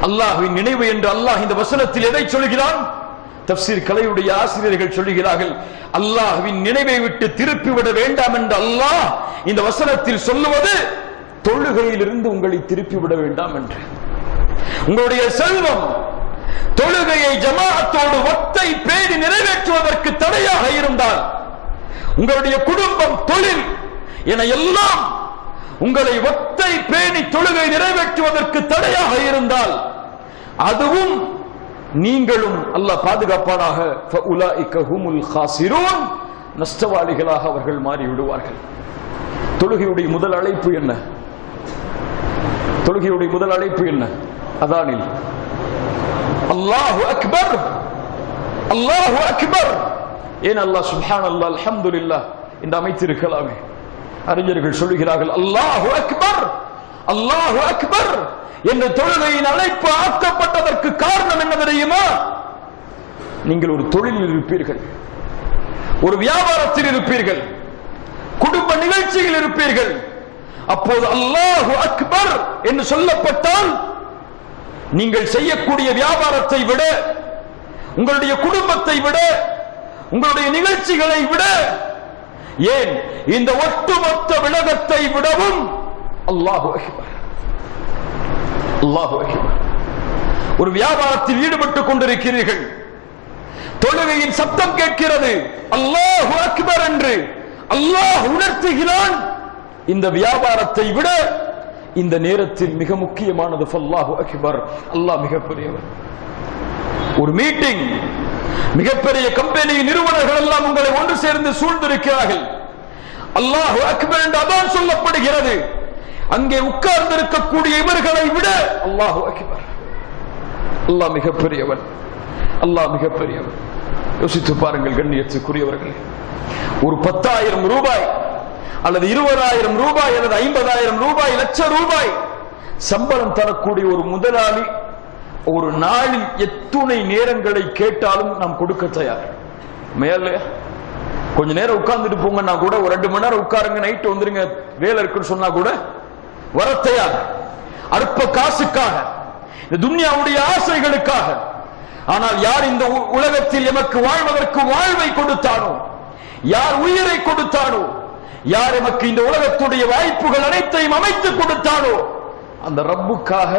அல்லாஹ்வின் நினைவு என்று அல்லாஹ் இந்த வசனத்தில் எதை சொல்கிறான்? தஃப்சீர் கலையுடைய ஆசிரியர்கள் சொல்லுகிறார்கள், அல்லாஹ்வின் நினைவை விட்டு திருப்பிவிட வேண்டாம் என்று அல்லாஹ் இந்த வசனத்தில் சொல்லுவது தொழுகையிலிருந்து உங்களை திருப்பிவிட வேண்டாம் என்று. உங்களுடைய செல்வம் தொழுகையை ஜமாஅத்தோடு ஒத்தை பேணி நிறைவேற்றுவதற்கு தடையாக இருந்தால், உங்களுடைய குடும்பம், தொழில் என எல்லாம் உங்களை ஒத்தை பேணி தொழுகை நிறைவேற்றுவதற்கு தடையாக இருந்தால், அதுவும் நீங்களும் அல்லாஹ் பாதுகாப்பானாக ஃபஉலாஇக ஹுமுல் காசிரூன், நஷ்டவாளிகளாக அவர்கள் மாறிவிடுவார்கள். தொழுகையுடைய முதல் அழைப்பு என்ன? தொழுகையுடைய முதல் அழைப்பு என்ன? அதானில் அல்லாஹு அக்பர், அல்லாஹு அக்பர். ஏன் அல்லாஹ் சுப்ஹானல்லாஹ் அல்ஹம்துலில்லாஹ் என்று அமைத்திருக்கலாமே? அறிஞர்கள் சொல்லுகிறார்கள், அல்லாஹு அக்பர், அல்லாஹு அக்பர் என்று தொழுகையின் அழைப்பு ஆக்கப்பட்டதற்கு காரணம் என்ன தெரியுமா? நீங்கள் ஒரு தொழிலில் இருப்பீர்கள், ஒரு வியாபாரத்தில் இருப்பீர்கள், குடும்ப நிகழ்ச்சியில் இருப்பீர்கள். அப்போது அல்லாஹு அக்பர் என்று சொல்லப்பட்டால், நீங்கள் செய்யக்கூடிய வியாபாரத்தை விட, உங்களுடைய குடும்பத்தை விட, உங்களுடைய நிகழ்ச்சிகளை விட, ஏன் இந்த ஒட்டுமொத்த விலகத்தை விடவும் அல்லாஹு அக்பர், அல்லாஹு அக்பர். ஒரு வியாபாரத்தில் ஈடுபட்டுக் கொண்டிருக்கிறீர்கள், தொழுகையின் சப்தம் கேட்கிறது, அல்லாஹு அக்பர் என்று அல்லாஹ் உணர்த்துகிறான். இந்த வியாபாரத்தை விட இந்த நேரத்தில் மிக முக்கியமானது அல்லாஹு அக்பர், அல்லாஹ் மிகப்பெரியவர். ஒரு மீட்டிங், மிகப்பெரிய கம்பெனி நிறுவனர்கள் எல்லாம் உங்களை ஒன்று சேர்ந்து சூழ்ந்திருக்கிறார்கள். அல்லாஹு அக்பர் என்று அதான் சொல்லப்படுகிறது. அங்கே உட்கார்ந்து இருக்கக்கூடிய இவர்களை விட அல்லாஹு அக்பர், அல்லாஹ் மிகப்பெரியவன், அல்லாஹ் மிகப்பெரியவன். யோசித்து பாருங்கள் கண்ணியத்துக்குரியவர்களே, ஒரு 10,000 ரூபாய் அல்லது 20,000 ரூபாய் அல்லது 50,000 ரூபாய், லட்சம் ரூபாய் சம்பளம் தரக்கூடிய ஒரு முதலாளி ஒரு நாளில் எத்துணை நேரங்களை கேட்டாலும் நாம் கொடுக்க தயார். மேல கொஞ்ச நேரம் உட்கார்ந்துட்டு போங்கன்னா கூட, ஒரு 2 மணி நேரம் உட்காருங்க, நைட்டு வந்துருங்க, வேலை இருக்குன்னு சொன்னா கூட வர தயார். அற்ப காசுக்காக, இந்த துன்யாவுடைய ஆசைகளுக்காக. ஆனால் யார் இந்த உலகத்தில் எமக்கு வாழ்வதற்கு வாழ்வை கொடுத்தானோ, யார் உயிரை கொடுத்தானோ, யார் எமக்கு இந்த உலகத்துடைய வாய்ப்புகள் அனைத்தையும் அமைத்து கொடுத்தானோ, அந்த ரப்புக்காக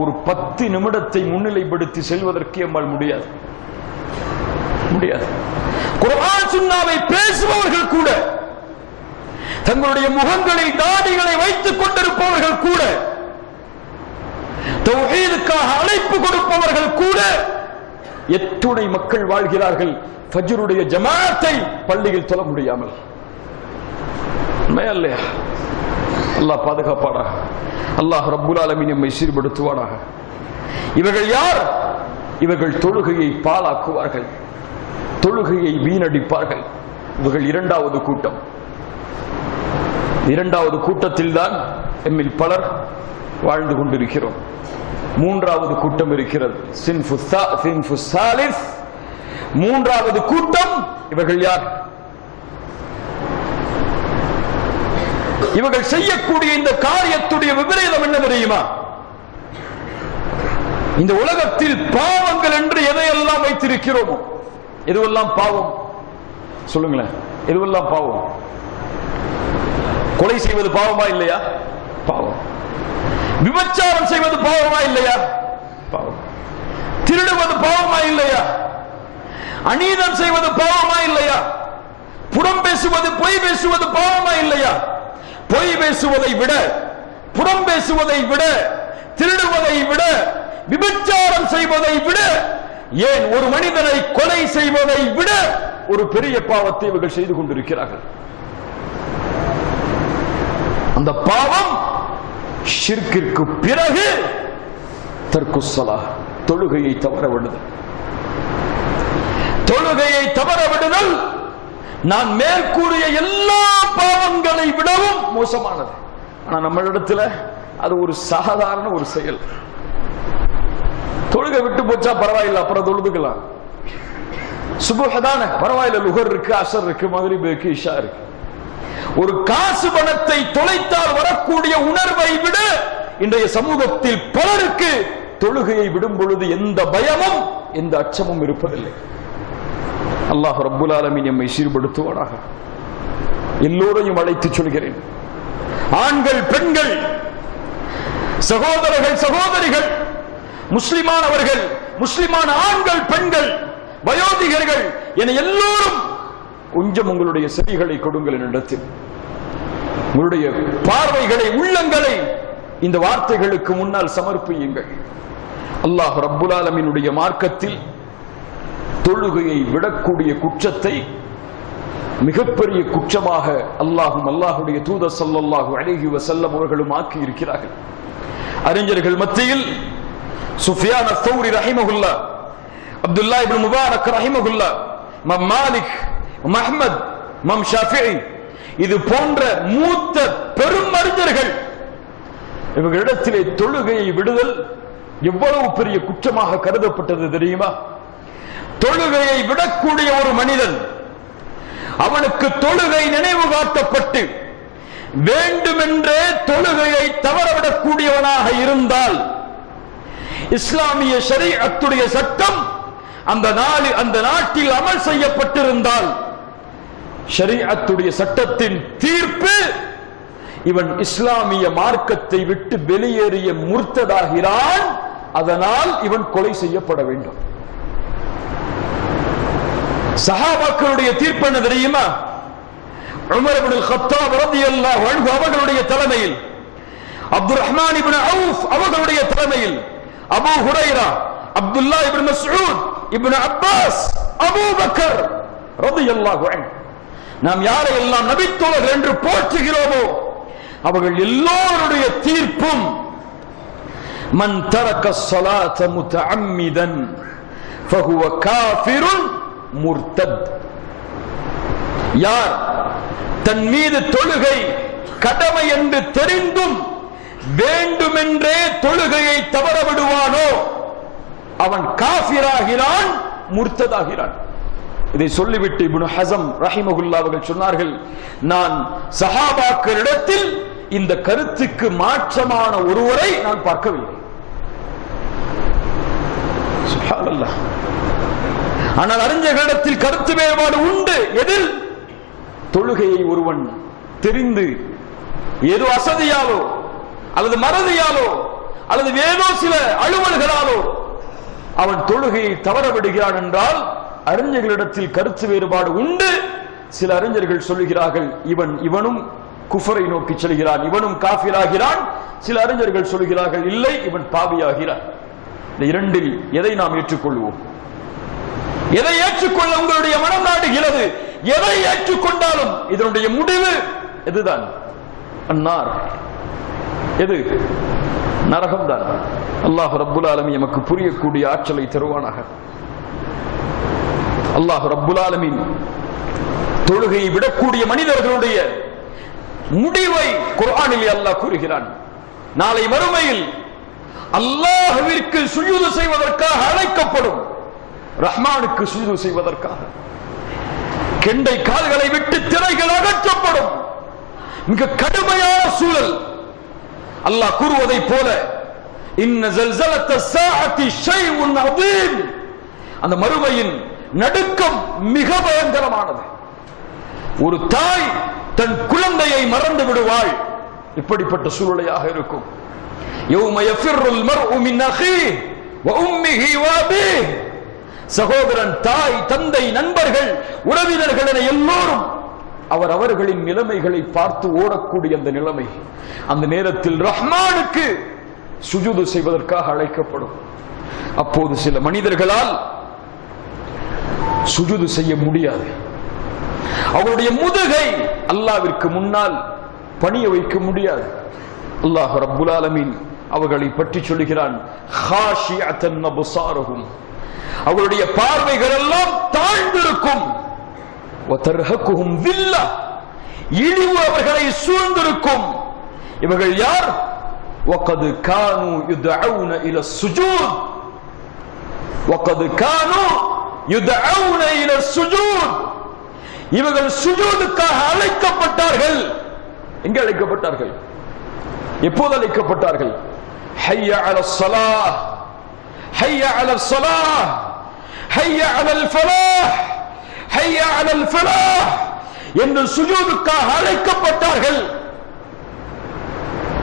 ஒரு 10 நிமிடத்தை முன்னிலைப்படுத்தி செல்வதற்கு எம்மால் முடியாது, முடியாது. குர்ஆன் சுன்னாவை பேசுபவர்கள் கூட, தங்களுடைய முகங்களில் தாடிகளை வைத்துக் கொண்டிருப்பவர்கள் கூட, தௌஹீதுக்காக அழைப்பு கொடுப்பவர்கள் கூட, எத்துணை மக்கள் வாழ்கிறார்கள் ஃபஜ்ருடைய ஜமாஅத்தை பள்ளியில் தொழ முடியாமல். உண்மையா? அல்லாஹ் பாதுகாப்பானாக, அல்லாஹ் ரப்புல் ஆலமீன் நம்மை சீர்படுத்துவானாக. இவர்கள் யார்? இவர்கள் தொழுகையை பாழாக்குவார்கள், தொழுகையை வீணடிப்பார்கள். இவர்கள் 2வது கூட்டம். 2வது கூட்டத்தில் தான் எம்மில் பலர் வாழ்ந்து கொண்டிருக்கிறோம். 3வது கூட்டம் இருக்கிறது, சின்ஃபு சாலிஸ். 3வது கூட்டம். இவர்கள் யார்? இவர்கள் செய்யக்கூடிய இந்த காரியத்துடைய விபரீதம் என்ன தெரியுமா? இந்த உலகத்தில் பாவங்கள் என்று எதையெல்லாம் வைத்திருக்கிறோமோ, எதுவெல்லாம் பாவம் சொல்லுங்களேன், எதுவெல்லாம் பாவம்? கொலை செய்வது பாவமா இல்லையா? பாவம். விபச்சாரம் செய்வது பாவமா இல்லையா? பாவம். திருடுவது பாவமா இல்லையா? அநீதம் செய்வது பாவமா இல்லையா? புறம் பேசுவது, பொய் பேசுவது பாவமா இல்லையா? பொய் பேசுவதை விட, புறம் பேசுவதை விட, திருடுவதை விட, விபச்சாரம் செய்வதை விட, ஏன் ஒரு மனிதனை கொலை செய்வதை விட ஒரு பெரிய பாவத்தை இவர்கள் செய்து கொண்டிருக்கிறார்கள். அந்த பாவம் ஷிர்கிற்கு பிறகு தர்க்கு ஸலாஹ், தொழுகையை தவற விடுதல். தொழுகையை தவற விடுதல் நான் மேற்கூறிய எல்லா பாவங்களை விடவும் மோசமானது. ஆனா நம்மளிடத்துல அது ஒரு சாதாரண ஒரு செயல். தொழுகை விட்டு போச்சா பரவாயில்லை, அப்புறம் தொழுதுக்கலாம். சுபஹ் தானே பரவாயில்லை, லுஹர் இருக்கு, அஸர் இருக்கு, மக்ரிப் இருக்கு, இஷா இருக்கு. ஒரு காசு பணத்தை தொலைத்தால் வரக்கூடிய உணர்வை விட இன்றைய சமூகத்தில் பலருக்கு தொழுகையை விடும் பொழுது எந்த பயமும் எந்த அச்சமும் இருப்பதில்லை. அல்லாஹ் ரப்புல் ஆலமீன் நம்மை சீர்படுத்துவானாக. எல்லோரையும் அழைத்து சொல்கிறேன், ஆண்கள், பெண்கள், சகோதரர்கள், சகோதரிகள், முஸ்லிமானவர்கள், முஸ்லிமான ஆண்கள், பெண்கள், வயோதிகர்கள் என எல்லோரும் கொஞ்சம் உங்களுடைய செவிகளை கொடுங்கள் என்னிடத்தில். உங்களுடைய பார்வைகளை, உள்ளங்களை இந்த வார்த்தைகளுக்கு முன்னால் சமர்ப்பியுங்கள். அல்லாஹ் ரப்புல் ஆலமீனுடைய மார்க்கத்தில் தொழுகையை விடக்கூடிய குற்றத்தை மிகப்பெரிய குற்றமாக அல்லாஹும் அல்லாஹுடைய தூதர் ஸல்லல்லாஹு அலைஹி வஸல்லம் அவர்களும் ஆக்கி இருக்கிறார்கள். அறிஞர்கள் மத்தியில் சுஃபியான் அஸ்-ஸௌரி ரஹிமஹுல்லாஹ், அப்துல்லாஹ் இப்னு முபாரக் ரஹிமஹுல்லாஹ், இமாம் மாலிக், இமாம் அஹ்மத், இமாம் ஷாஃபிஈ, இது போன்ற மூத்த பெரும் அறிஞர்கள் இவர்களிடத்திலே தொழுகையை விடுதல் எவ்வளவு பெரிய குற்றமாக கருதப்பட்டது தெரியுமா? தொழுகையை விடக்கூடிய ஒரு மனிதன், அவனுக்கு தொழுகை நினைவு காட்டப்பட்டு வேண்டுமென்றே தொழுகையை தவறவிடக்கூடியவனாக இருந்தால், இஸ்லாமிய ஷரீஅத்துடைய சட்டம் அந்த நாட்டில் அமல் செய்யப்பட்டிருந்தால், ஷரீஅத்துடைய சட்டத்தின் தீர்ப்பு இவன் இஸ்லாமிய மார்க்கத்தை விட்டு வெளியேறிய முர்த்ததாகிறான், அதனால் இவன் கொலை செய்யப்பட வேண்டும். சஹாபாக்களுடைய தீர்ப்பு என்ன தெரியுமா? உமர் இப்னுல் கத்தாப் ரலியல்லாஹு அன்ஹு அவர்களுடைய தலைமையில், அப்துர் ரஹ்மான் இப்னு அவுஃப் அவர்களுடைய தலைமையில், அபூ ஹுரைரா, அப்துல்லாஹ் இப்னு மஸ்ஊத், இப்னு அப்பாஸ், அபூ பக்கர் ரலியல்லாஹு அன்ஹு, நாம் யாரையெல்லாம் நபித்தோழர்கள் என்று போற்றுகிறோமோ அவர்கள் எல்லோருடைய தீர்ப்பும் மன் தரக ஸலாத முத்தஅம்மிதன் ஃபஹுவ காஃபிருன் முர்தத். யார் தன் மீது தொழுகை கடமை என்று தெரிந்தும் வேண்டுமென்றே தொழுகையை தவற விடுவானோ அவன் காஃபிராகிறான், முர்ததாகிறான். இதை சொல்லிவிட்டு இப்னு ஹஸம் ரஹிமஹுல்லாஹ் அவர்கள் சொன்னார்கள், நான் சஹாபாக்களிடத்தில் இந்த கருத்துக்கு மாற்றமான ஒருவரை நான் பார்க்கவில்லை. சுப்ஹானல்லாஹ். ஆனால் அறிஞர்களிடத்தில் கருத்து வேறுபாடு உண்டு. எதில்? தொழுகையை ஒருவன் தெரிந்து ஏதோ அசதியாலோ அல்லது மறதியாலோ அல்லது ஏதோ சில அலுவல்களாலோ அவன் தொழுகையை தவற விடுகிறான் என்றால் அறிஞர்களிடத்தில் கருத்து வேறுபாடு உண்டு. சில அறிஞர்கள் சொல்லுகிறார்கள் இவனும் குஃபரை நோக்கி செல்கிறான், இவனும் காஃபிராகிறான். சில அறிஞர்கள் சொல்லுகிறார்கள் இல்லை, இவன் பாவியாகிறான். இந்த இரண்டில் எதை நாம் ஏற்றுக்கொள்வோம்? எதை ஏற்றுக்கொள்ள உங்களுடைய மனம் நாடுகிறது? எதை ஏற்றுக்கொண்டாலும் இதனுடைய முடிவு எதுதான்? அன்னார். எது? நரகம்தான். அல்லாஹ் ரப்புல் ஆலமீன் நமக்கு புரியக்கூடிய ஆற்றலை தருவானாக. அல்லாஹ் ரப்புல் ஆலமீன் தொழுகையை விடக்கூடிய மனிதர்களுடைய முடிவை குர்ஆனில் அல்லாஹ் கூறுகிறான். நாளை மறுமையில் அல்லாஹ்விற்கு சுஜூது செய்வதற்காக அழைக்கப்படும், ரஹ்மானுக்கு சுஜூது செய்வதற்காக கெண்டை கால்களை விட்டு திரைகள் அகற்றப்படும். மிக கடுமையான சூழல். அல்லாஹ் கூறுவதை போல இன்ன ஸல்ஸலத்த ஸாஅத்தி ஷைஉன் அதீம், அந்த மறுமையின் நடுக்கம் மிக பயங்கரமானது. ஒரு தாய் தன் குழந்தையை மறந்து விடுவாள். இப்படிப்பட்ட சூழ்நிலையாக இருக்கும். யௌம யஃபிர்ருல் மர்உ மின் அஹீஹி வ உம்மிஹி வ அபீஹி, சகோதரன், தாய், தந்தை, நண்பர்கள், உறவினர்கள் என எல்லோரும் அவர்களின் நிலைமைகளை பார்த்து ஓடக்கூடிய அந்த நிலைமை. அந்த நேரத்தில் ரஹ்மானுக்கு சுஜூது செய்வதற்காக அழைக்கப்படும். அப்போது சில மனிதர்களால் சுஜூது செய்ய முடியாது. அவருடைய முதுகை அல்லாஹ்விற்கு முன்னால் பணிய வைக்க முடியாது. அல்லாஹ் ரப்புல் ஆலமீன் அவர்களை பற்றி சொல்லுகிறான், ஹாஷிஅத்தன் அப்சாருஹும், அவருடைய பார்வைகள் எல்லாம் தாழ்ந்து வதர்ஹகுஹும் தில்லா, இழிவு அவர்களை சூழ்ந்திருக்கும். இவர்கள் யார்? வகத் கானூ யுதஊன இலா ஸுஜூத், வகத் கானூ யுதஊன இலா ஸுஜூத். இவர்கள் சுஜூதுக்காக அழைக்கப்பட்டார்கள். எங்க அழைக்கப்பட்டார்கள்? எப்போது அழைக்கப்பட்டார்கள்? ஹய்ய அலஸ் ஸலாஹ், ஹய்ய அலஸ் ஸலாஹ், ஹய்ய அலல் ஃபலாஹ், ஹய்ய அலல் ஃபலாஹ் என்று சுஜூதுக்காக அழைக்கப்பட்டார்கள்.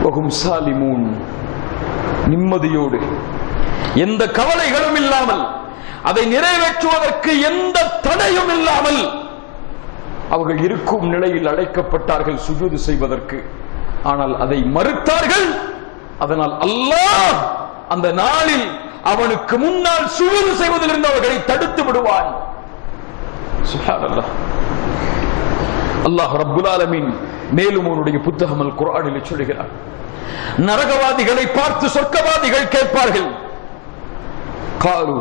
வஹும் சாலிமூன், நிம்மதியோடு, எந்த கவலைகளும் இல்லாமல், அதை நிறைவேற்றுவதற்கு எந்த தடையும் இல்லாமல் அவர்கள் இருக்கும் நிலையில் அழைக்கப்பட்டார்கள் சுஜூது செய்வதற்கு. ஆனால் அதை மறுத்தார்கள். அதனால் அல்லாஹ் அந்த நாளில் அவனுக்கு முன்னால் சுஜூது செய்வதிலிருந்து அவர்களை தடுத்து விடுவான். சுப்ஹானல்லாஹ். அல்லாஹ் ரப்புல் ஆலமீன் மேலும் அவனுடைய புத்தகம் அல் குர்ஆனில் சொல்கிறார், நரகவாதிகளை பார்த்து சொர்க்கவாதிகள் கேட்பார்கள். காலு,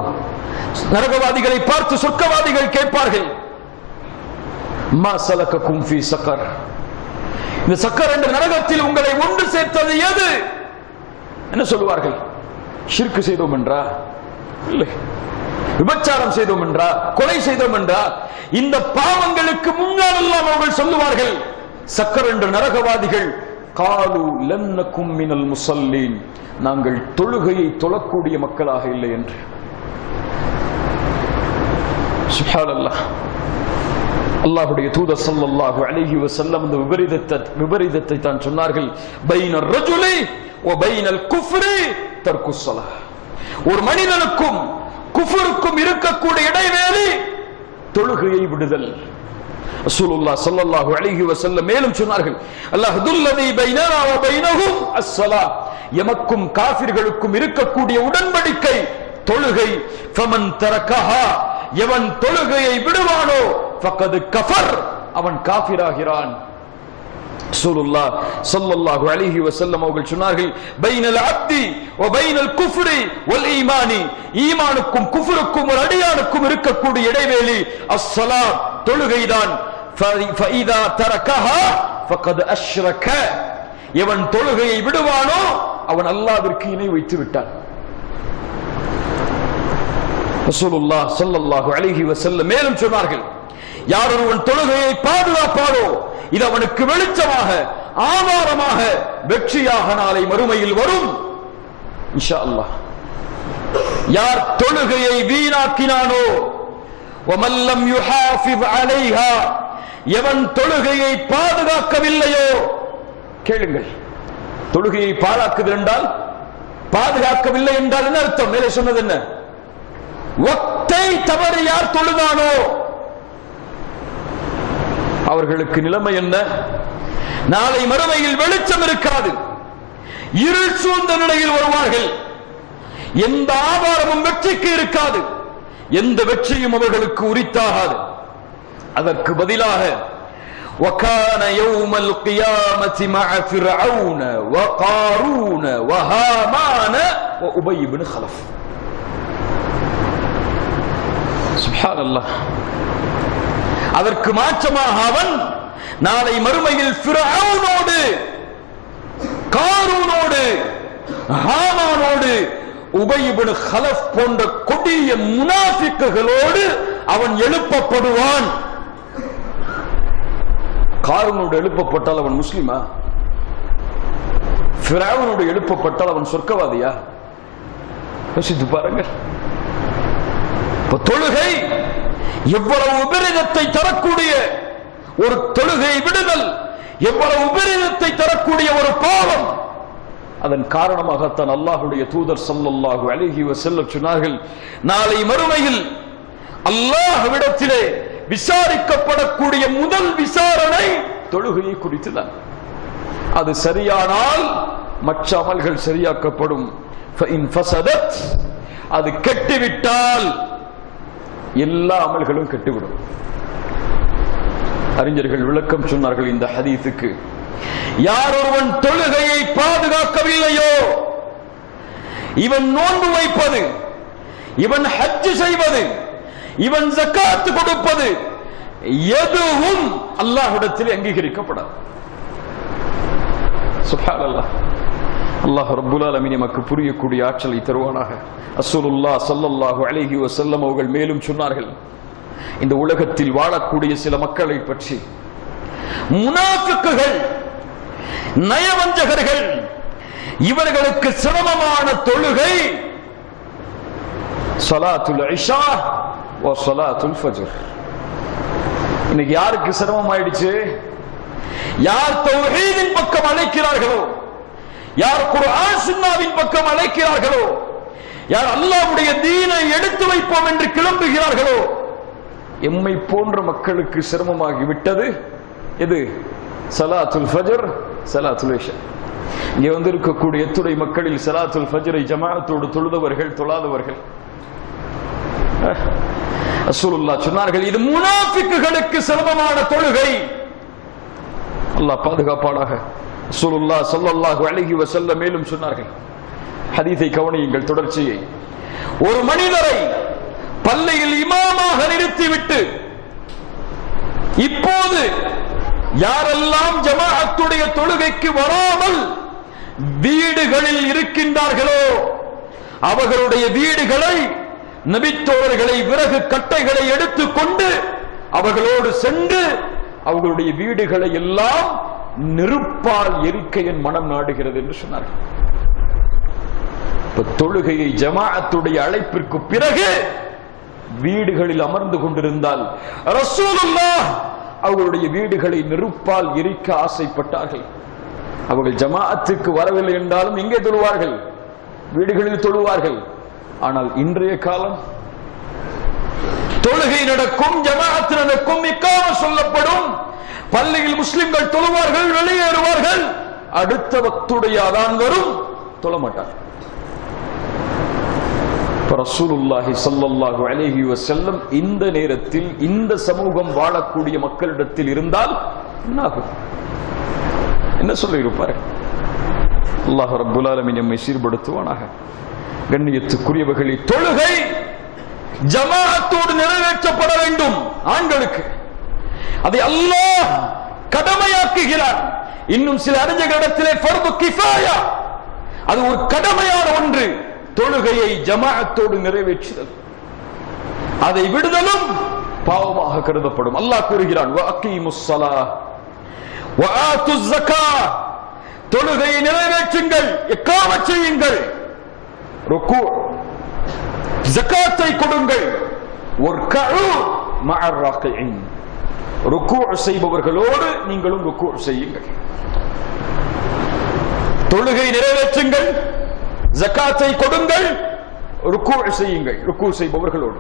நரகவாதிகளை பார்த்து சொர்க்கவாதிகள் கேட்பார்கள், மா சலககும் ஃபீ ஸகர், இந்த சக்கர் என்ற நரகத்தில் உங்களை ஒன்று சேர்த்தது எது? என்ன சொல்லுவார்கள்? ஷிர்க் செய்தோம் என்றா? இல்லை. விபச்சாரம் செய்தோம் என்றா? கொலை செய்தோம் என்றா? இந்த பாவங்களுக்கு முன்னால் எல்லாம் அவர்கள் சொல்லுவார்கள். சக்கர் என்ற நரகவாதிகள், காலு லம் நகும் மினல் முஸல்லீன், நாங்கள் தொழுகையை தொழக்கூடிய மக்களாக இல்லை என்று. சுப்ஹானல்லாஹ். அல்லாஹ்வுடைய தூதர் ஸல்லல்லாஹு அலைஹி வஸல்லம் இந்த விபரீதத்தை தான் சொன்னார்கள். பைனர் ரஜுலி வ பைனல் குஃப்ரி தர்குஸ் ஸலாஹ், ஒரு மனிதனுக்கும் குஃப்ருக்கும் இருக்கக்கூடிய இடைவேளை தொழுகையை விடுதல். ரசூலுல்லாஹ் ஸல்லல்லாஹு அலைஹி வஸல்லம் மேலும் சொன்னார்கள், அல்லாஹ்துல்லதி பைனனா வ பைனஹும் அஸ்ஸலாஹ், எமக்கும் காஃபிர்களுக்கும் இருக்கக்கூடிய உடன்படிக்கை தொழுகை. ஃபமன் தரகஹா, எவன் தொழுகையை விடுவானோ ஃபகத் கஃபர், அவன் காஃபிராகிறான். ரசூலுல்லாஹ் ஸல்லல்லாஹு அலைஹி வஸல்லம் அவர்கள் சொன்னார்கள், பைனல் அப்தி வ பைனல் குஃப்ரி வல் ஈமானி, ஈமானுக்கும் குஃப்ருக்கும் ஒரு அடியானுக்கும் இருக்கக்கூடிய இடைவெளி அஸ்ஸலாத், தொழுகைதான். ஃபஇதா தரகஹா ஃபகத் அஷ்ரக, எவன் தொழுகையை விடுவானோ அவன் அல்லாஹ்விற்கு இணை வைத்து விட்டான். ரசூலுல்லாஹ் ஸல்லல்லாஹு அலைஹி வஸல்லம் மேலும் சொன்னார்கள், யார் ஒருவன் தொழுகையை பாதுகாப்பாரோ இது அவனுக்கு வெளிச்சமாக, ஆதாரமாக, வெற்றியாக நாளை மறுமையில் வரும் இன்ஷா அல்லாஹ். யார் தொழுகையை வீணாக்கினானோ, வமன் லம் யுஹாஃபிஸ் அலைஹா, எவன் தொழுகையை பாதுகாக்கவில்லையோ, கேளுங்கள், தொழுகையை பாழாக்குதல் என்றால், பாதுகாக்கவில்லை என்றால் என்ன அர்த்தம்? மேலே சொன்னது என்ன? வக்தை தவறு யார் தொழுதானோ அவர்களுக்கு நிலைமை என்ன? நாளை மறுமையில் வெளிச்சம் இருக்காது, இருள் சூழ்ந்த நிலையில் வருவார்கள். எந்த ஆதாரமும் வெற்றிக்கு இருக்காது, எந்த வெற்றியும் அவர்களுக்கு உரித்தாகாது. அதற்கு பதிலாக وَكَانَ يَوْمَ الْقِيَامَةِ مَعَ فِرْعَوْنَ وَقَارُونَ وَهَامَانَ وَأُبَيِّ بْنِ خَلَفٍ. சுப்ஹானல்லாஹ். அதற்கு மாற்றமாக அவன் நாளை மறுமையில் ஃபிரௌனோடு, காரூனோடு, ஹாமானோடு, உபய் இப்னு கலஃப் போன்ற கொடிய முனாஃபிக்குகளோடு அவன் எழுப்பப்படுவான். காரூனோடு எழுப்பப்பட்டால் அவன் முஸ்லிமா? ஃபிரௌனோடு எழுப்பப்பட்டால் அவன் சொர்க்கவாதியா? யோசித்து பாருங்கள். தொழுகை எவ்வளவு விபரீதத்தை தரக்கூடிய ஒரு தொழுகை விடுதல், எவ்வளவு விபரீதத்தை தரக்கூடிய ஒரு பாவம். அதன் காரணமாகத்தான் அல்லாஹ்வுடைய தூதர் ஸல்லல்லாஹு அலைஹி வஸல்லம் சொன்னார்கள், நாளை மறுமையில் அல்லாஹ்விடத்திலே விசாரிக்கப்படக்கூடிய முதல் விசாரணை தொழுகையை குறித்துதான். அது சரியானால் மற்ற அமல்கள் சரியாக்கப்படும். ஃபஇன் ஃபஸதத், அது கெட்டுவிட்டால் எல்லா அமல்களும் கெட்டுவிடும். அறிஞர்கள் விளக்கம் சொன்னார்கள் இந்த ஹதீஸுக்கு. யார் ஒருவன் தொழுகையை பாதுகாக்கவில்லையோ, இவன் நோன்பு வைப்பது, இவன் ஹஜ் செய்வது, இவன் ஜகாத் கொடுப்பது, எதுவும் அல்லாஹ்விடத்தில் அங்கீகரிக்கப்படாது. சுப்ஹானல்லாஹ். அல்லாஹ் ரப்புல் ஆலமீன் நமக்கு புரியக்கூடிய ஆற்றலை தருவானாக. ரசூலுல்லாஹ் ஸல்லல்லாஹு அலைஹி வஸல்லம் அவர்கள் மேலும் சொன்னார்கள், இந்த உலகத்தில் வாழக்கூடிய சில மக்களை பற்றி, முனாஃபிக்குகள், நயவஞ்சகர்கள், இவர்களுக்கு சிரமமான தொழுகை ஸலாத்துல் இஷா வ ஸலாத்துல் ஃபஜ்ர். இன்னைக்கு யாருக்கு சிரமம் ஆயிடுச்சு? யார் தௌஹீதின் பக்கம் அழைக்கிறார்களோ, யார் குர்ஆன் சுன்னாவின் பக்கம் அழைக்கிறார்களோ, யார் அல்லாஹ்வுடைய தீனை எடுத்து வைப்போம் என்று கிளம்புகிறார்களோ, எம்மை போன்ற மக்களுக்கு சிரமமாகி விட்டது எது? ஸலாத்துல் ஃபஜ்ர், ஸலாத்துல் இஷா. இங்கே வந்திருக்கக்கூடிய எத்துணை மக்களில் ஸலாத்துல் ஃபஜ்ரை ஜமாஅத்தோடு தொழுதவர்கள், தொழாதவர்கள்? ரசூலுல்லாஹ் சொன்னார்கள், இது முனாஃபிக்குகளுக்கு சிரமமான தொழுகை. அல்லாஹ் பாதுகாப்பானாக. ரசூலுல்லாஹ் ஸல்லல்லாஹு அலைஹி வஸல்லம் மேலும் சொன்னார்கள், ஹதீஸை கவனியுங்கள், தொடர்ச்சியை. ஒரு மனிதரை பள்ளியில் இமாமாக நிறுத்திவிட்டு, இப்போது யாரெல்லாம் ஜமாஅத்துடைய தொழுகைக்கு வராமல் வீடுகளில் இருக்கின்றார்களோ அவர்களுடைய வீடுகளை, நபித்தோழர்களை, விறகு கட்டைகளை எடுத்துக்கொண்டு அவர்களோடு சென்று அவர்களுடைய வீடுகளை எல்லாம் நெருப்பால் எரிக்க என் மனம் நாடுகிறது என்று சொன்னார்கள். தொழுகையை ஜமாஅத்துடைய அழைப்பிற்கு பிறகு வீடுகளில் அமர்ந்து கொண்டிருந்தால் ரசூலுல்லாஹ் அவர்களுடைய வீடுகளை நெருப்பால் எரிக்க ஆசைப்பட்டார்கள். அவர்கள் ஜமாஅத்துக்கு வரவில்லை என்றாலும் எங்கே தொழுவார்கள்? வீடுகளில் தொழுவார்கள். ஆனால் இன்றைய காலம் தொழுகை நடக்கும், ஜமாஅத் நடக்கும், இக்காமத் சொல்லப்படும், பள்ளியில் முஸ்லிம்கள் தொழுவார்கள், வெளியேறுவார்கள், அடுத்த வக்துடைய அதான் வரும், தொழ மாட்டார். ரசூலுல்லாஹி ஸல்லல்லாஹு அலைஹி வஸல்லம் இந்த நேரத்தில் இந்த சமூகம் வாழக்கூடிய மக்களிடத்தில் இருந்தால் என்ன சொல்லி இருப்பார்? அல்லாஹ் ரப்புல் ஆலமீன் நம்மை சீர்படுத்துவானாக. கண்ணியத்துக்குரியவர்களே, தொழுகை ஜமாஅத்தோடு நிறைவேற்றப்பட வேண்டும். ஆண்களுக்கு அதை அல்லாஹ் கடமையாக்குகிறார். இன்னும் சில அறிஞர்களிடத்திலே ஃபர்து கிஃபாயா, அது ஒரு கடமையான ஒன்று. தொழுகையை ஜமாஅத்தோடு நிறைவேற்றுதல், அதை விடுதலும் பாவமாக கருதப்படும். அல்லாஹ் கூறுகிறான், வஅகீமுஸ் ஸலாஹ் வஆத்துஸ் ஸகாத், தொழுகையை நிறைவேற்றுங்கள், இக்காமத் செய்யுங்கள், ருக்கு ஜகாத்தை கொடுங்கள், வர்கஉ மஅர் ராகிஇன், ருக்கு செய்பவர்களோடு நீங்களும் ருக்கு செய்யுங்கள். தொழுகை நிறைவேற்றுங்கள், ஜகாத்தை கொடுங்கள், ருக்கு செய்யுங்கள், ருக்கு செய்பவர்களோடு.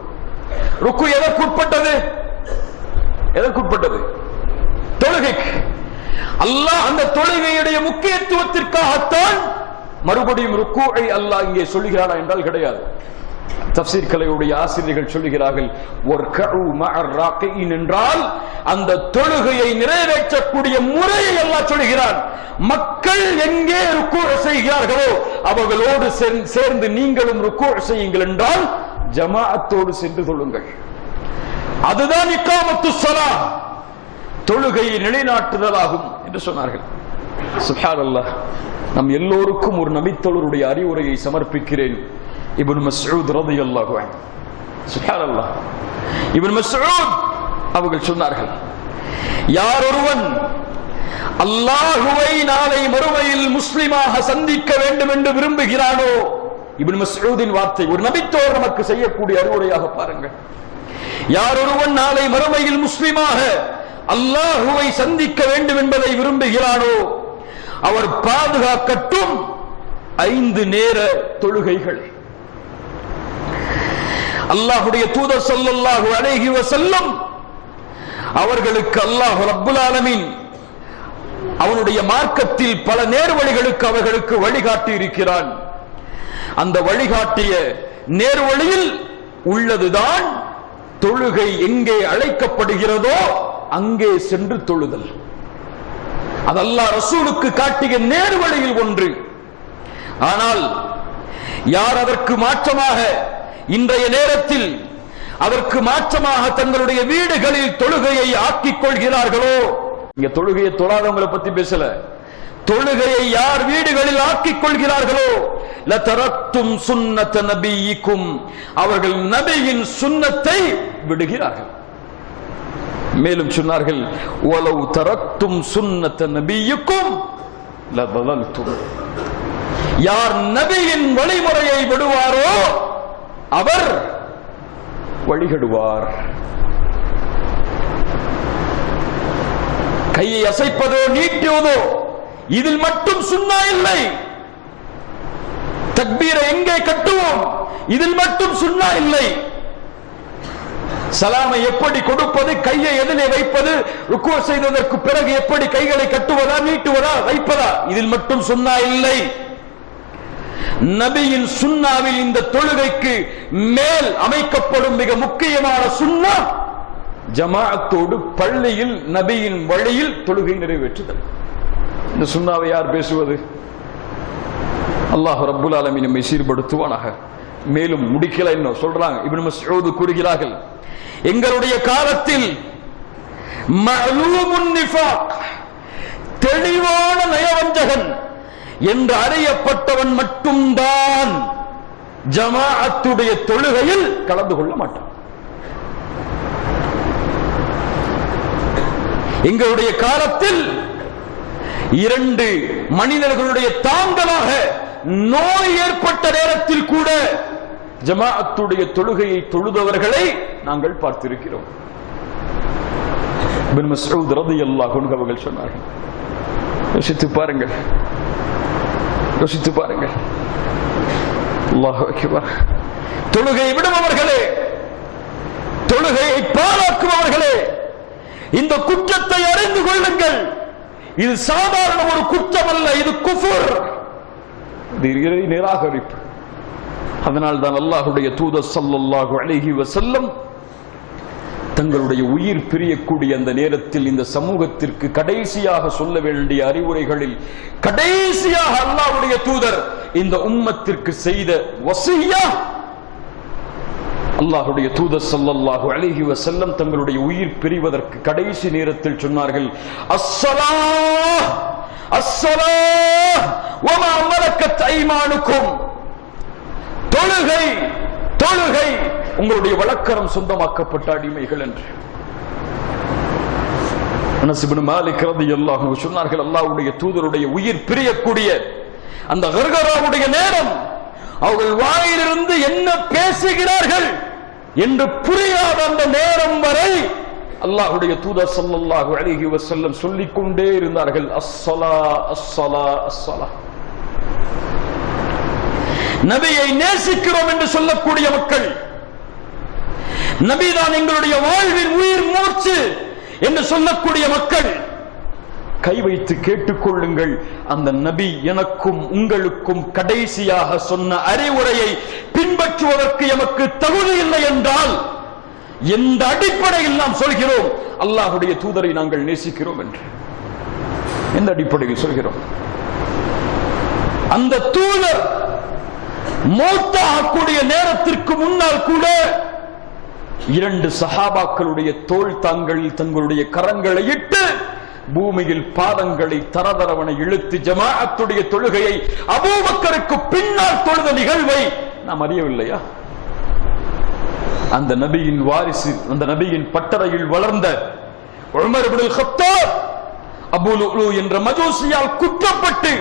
ருக்கு எதற்குட்பட்டது? எதற்குட்பட்டது? தொழுகைக்கு. அல்லாஹ் அந்த தொழுகையுடைய முக்கியத்துவத்திற்காகத்தான் மறுபடியும் ருக்குஐ அல்லாஹ் இங்கே சொல்லுகிறானா என்றால் கிடையாது. தஃப்சீர் கலையுடைய ஆசிரியர்கள் சொல்லுகிறார்கள், வர்கஉ மஅர் ராகிஇன் என்றால் அந்த தொழுகையை நிறைவேற்றக்கூடிய முறையை அல்லாஹ் சொல்கிறான். மக்கள் எங்கே ருக்கு செய்கிறார்களோ அவர்களோடு சேர்ந்து நீங்களும் ருக்கு செய்யுங்கள் என்றால் ஜமாஅத்தோடு சென்று தொழுங்கள். அதுதான் இக்காமத்துஸ் ஸலாஹ், தொழுகையை நிலைநாட்டுதலாகும் என்று சொன்னார்கள். சுப்ஹானல்லாஹ். நம் எல்லோருக்கும் ஒரு நபித்தோழருடைய அறிவுரையை சமர்ப்பிக்கிறேன். இப்னு மஸ்ஊத் ரலியல்லாஹு அன்ஹு. சுப்ஹானல்லாஹ். இப்னு மஸ்ஊத் அவர்கள் சொன்னார்கள், யார் ஒருவன் அல்லாஹ்வை நாளை மறுமையில் முஸ்லிமாக சந்திக்க வேண்டும் என்று விரும்புகிறானோ, இப்னு மஸ்ஊதின் வார்த்தை, ஒரு நபித்தோழர் நமக்கு செய்யக்கூடிய அறிவுரையாக பாருங்கள். யார் ஒருவன் நாளை மறுமையில் முஸ்லிமாக அல்லாஹ்வை சந்திக்க வேண்டும் என்பதை விரும்புகிறானோ அவர் பாதுகாக்கட்டும் 5 நேர தொழுகைகள். அல்லாஹ்வுடைய தூதர் ஸல்லல்லாஹு அலைஹி வஸல்லம் அவர்களுக்கு அல்லாஹ் ரப்புல் ஆலமீன் அவனுடைய மார்க்கத்தில் பல நேர்வழிகளுக்கு அவர்களுக்கு வழிகாட்டி இருக்கிறான். அந்த வழிகாட்டிய நேர்வழியில் உள்ளதுதான் தொழுகை எங்கே அழைக்கப்படுகிறதோ அங்கே சென்று தொழுதல். அது அல்லாஹ் ரசூலுக்கு காட்டிய நேர்வழியில் ஒன்று. ஆனால் யார் அதற்கு மாற்றமாக இன்றைய நேரத்தில் அதற்கு மாற்றமாக தங்களுடைய வீடுகளில் தொழுகையை ஆக்கிக் கொள்கிறார்களோ, இங்க தொழுகையை தொழாதவங்களை பத்தி பேசல, தொழுகையை யார் வீடுகளில் ஆக்கிக் கொள்கிறார்களோ, லதரத்தும் சுன்னத நபியிக்கும், அவர்கள் நபியின் சுன்னத்தை விடுகிறார்கள். மேலும் சொன்னார்கள், வலவ் தரத்தும் சுன்னத நபியிக்கும் லதலல்தும், யார் நபியின் வழிமுறையை விடுவாரோ அவர் வழிகெடுவார். கையை அசைப்பதோ நீட்டுவதோ இதில் மட்டும் சுன்னா இல்லை. தக்பீரை எங்கே கட்டுவோம், இதில் மட்டும் சுன்னா இல்லை. சலாமை எப்படி கொடுப்பது, கையை எதிலே வைப்பது, ருக்கு செய்ததற்கு பிறகு எப்படி கைகளை கட்டுவதா, நீட்டுவதா, வைப்பதா, இதில் மட்டும் சுன்னா இல்லை. நபியின் சுன்னாவில் இந்த தொழுகைக்கு மேல் அமைக்கப்படும் மிக முக்கியமான சுன்னா ஜமாஅத்தோடு பள்ளியில் நபியின் வழியில் தொழுகை நிறைவேற்றுதல். இந்த சுன்னாவை யார் பேசுவது? அல்லாஹ் ரப்புல் ஆலமீன் நம்மை சீர்படுத்துவானாக. மேலும் முடிக்கல இன்னும் சொல்றாங்க, இப்னு மஸ்ஊத் கூறுகிறார்கள், எங்களுடைய காலத்தில் மஅலூமுன் நிஃபாக், தெளிவான நயவஞ்சகன் என்று அறியப்பட்டவன் மட்டும்தான் ஜமாஅத்துடைய தொழுகையில் கலந்து கொள்ள மாட்டான். எங்களுடைய காலத்தில் 2 மனிதர்களுடைய தாங்கலாக நோய் ஏற்பட்ட நேரத்தில் கூட ஜமாஅத்துடைய தொழுகையை தொழுதவர்களை நாங்கள் பார்த்திருக்கிறோம். இப்னு மஸ்ஊத் ரலியல்லாஹு அன்ஹு அவர்கள் சொன்னார்கள், யோசித்து பாருங்கள், யோசித்து பாருங்கள். அல்லாஹு அக்பர். தொழுகையை விடுபவர்களே, தொழுகையை பாழாக்குபவர்களே, இந்த குற்றத்தை அறிந்து கொள்ளுங்கள். இது சாதாரண ஒரு குற்றம் அல்ல, இது குஃபர், இது இறை நிராகரிப்பு. அதனால் தான் அல்லாஹ்வுடைய தூதர் ஸல்லல்லாஹு அலைஹி வஸல்லம் தங்களுடைய உயிர் பிரியக்கூடிய அந்த நேரத்தில் இந்த சமூகத்திற்கு கடைசியாக சொல்ல வேண்டிய அறிவுரைகளில் கடைசியாக அல்லாஹ்வுடைய தூதர் இந்த உம்மத்திற்கு செய்த வஸியா, அல்லாஹ்வுடைய தூதர் ஸல்லல்லாஹு அலைஹி வஸல்லம் தங்களுடைய உயிர் பிரிவதற்கு கடைசி நேரத்தில் சொன்னார்கள், அஸ்ஸலாஹ் அஸ்ஸலாஹ் வமா மலக்கத் ஐமானுக்கும், தொழுகை தொழுகை உங்களுடைய வழக்கரம் சொந்தமாக்கப்பட்ட அடிமைகள் என்று. அனஸ் இப்னு மாலிக் ரலியல்லாஹு அன்ஹு சொன்னார்கள், அல்லாஹ்வுடைய தூதருடைய உயிர் பிரியக்கூடிய அந்த கர்கராவுடைய நேரம், அவர்கள் வாயிலிருந்து என்ன பேசுகிறார்கள் என்று புரியாத அந்த நேரம் வரை அல்லாஹ்வுடைய தூதர் ஸல்லல்லாஹு அலைஹி வஸல்லம் சொல்லிக் கொண்டே இருந்தார்கள், அஸ்ஸலா அஸ்ஸலா அஸ்ஸலா. நபியை நேசிக்கிறோம் என்று சொல்லக்கூடிய மக்கள், நபிதான் எங்களுடைய வாழ்வின் உயிர் மூச்சு என்று சொல்லக்கூடிய மக்கள், கை வைத்து கேட்டுக்கொள்ளுங்கள், அந்த நபி எனக்கும் உங்களுக்கும் கடைசியாக சொன்ன அறிவுரையை பின்பற்றுவதற்கு எமக்கு தகுதி இல்லை என்றால் எந்த அடிப்படையில் நாம் சொல்கிறோம் அல்லாஹ்வுடைய தூதரை நாங்கள் நேசிக்கிறோம் என்று? எந்த அடிப்படையில் சொல்கிறோம்? அந்த தூதர் மௌத்தாகக்கூடிய நேரத்திற்கு முன்னால் கூட 2 சஹாபாக்களுடைய தோள் தாங்களில் தங்களுடைய கரங்களை இட்டு பூமியில் பாதங்களை தரதரவனை இழுத்து ஜமாஅத்துடைய தொழுகையை அபூபக்கருக்கு பின்னால் தொழுத நிகழ்வை நாம் அறியவில்லையா? அந்த நபியின் வாரிசு, அந்த நபியின் பட்டறையில் வளர்ந்த உமர் இப்னுல் கத்தாப் அபூ லுஅ்லு என்ற மஜூசியால் குற்றப்பட்டு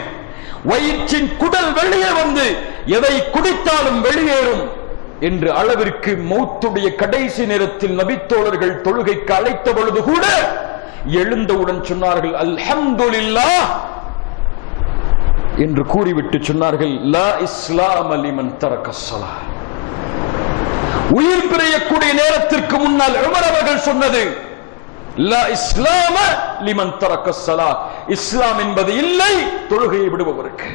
வயிற்றின் குடல் வெளியே வந்து எதை குடித்தாலும் வெளியேறும் என்று அளவிற்கு மௌத்துடைய கடைசி நேரத்தில் நபித்தோழர்கள் தொழுகைக்கு அழைத்த பொழுது கூட எழுந்தவுடன் சொன்னார்கள், அல்ஹம்துலில்லாஹ் என்று கூறிவிட்டு சொன்னார்கள், லா இஸ்லாம லிமன் தரக ஸலாஹ். உயிர் பிரியக்கூடிய நேரத்திற்கு முன்னால் உமர் அவர்கள் சொன்னது, லா இஸ்லாம லிமன் தரக ஸலாஹ், இஸ்லாம் என்பது இல்லை தொழுகையை விடுபவருக்கு.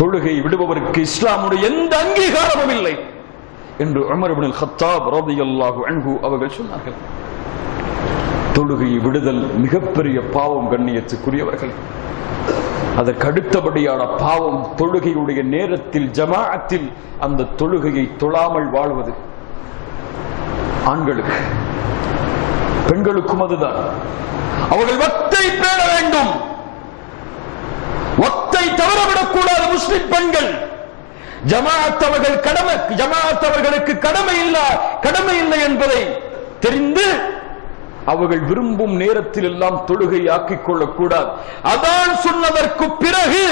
தொழுகையை விடுபவருக்கு இஸ்லாமுடைய எந்த அங்கீகாரமும் இல்லை என்று உமர் இப்னுல் கத்தாப் ரலியல்லாஹு அன்ஹு அவர்கள் சொன்னார்கள். தொழுகையை விடுதல் மிகப்பெரிய பாவம் கண்ணியத்துக்குரியவர்கள். அதற்கு அடுத்தபடியான பாவம் தொழுகையுடைய நேரத்தில் ஜமாஅத்தில் அந்த தொழுகையை தொழாமல் வாழ்வது. ஆண்களுக்கு, பெண்களுக்கும் அதுதான். அவர்கள் வக்தை பேண வேண்டும். வக்தை தவறவிடக்கூடாது. முஸ்லிம் பெண்கள் ஜமாஅத் அவர்களுக்கு கடமை இல்லை என்பதை தெரிந்து அவர்கள் விரும்பும் நேரத்தில் எல்லாம் தொழுகை ஆக்கிக் கொள்ளக்கூடாது. அதான் சொன்னதற்கு பிறகு,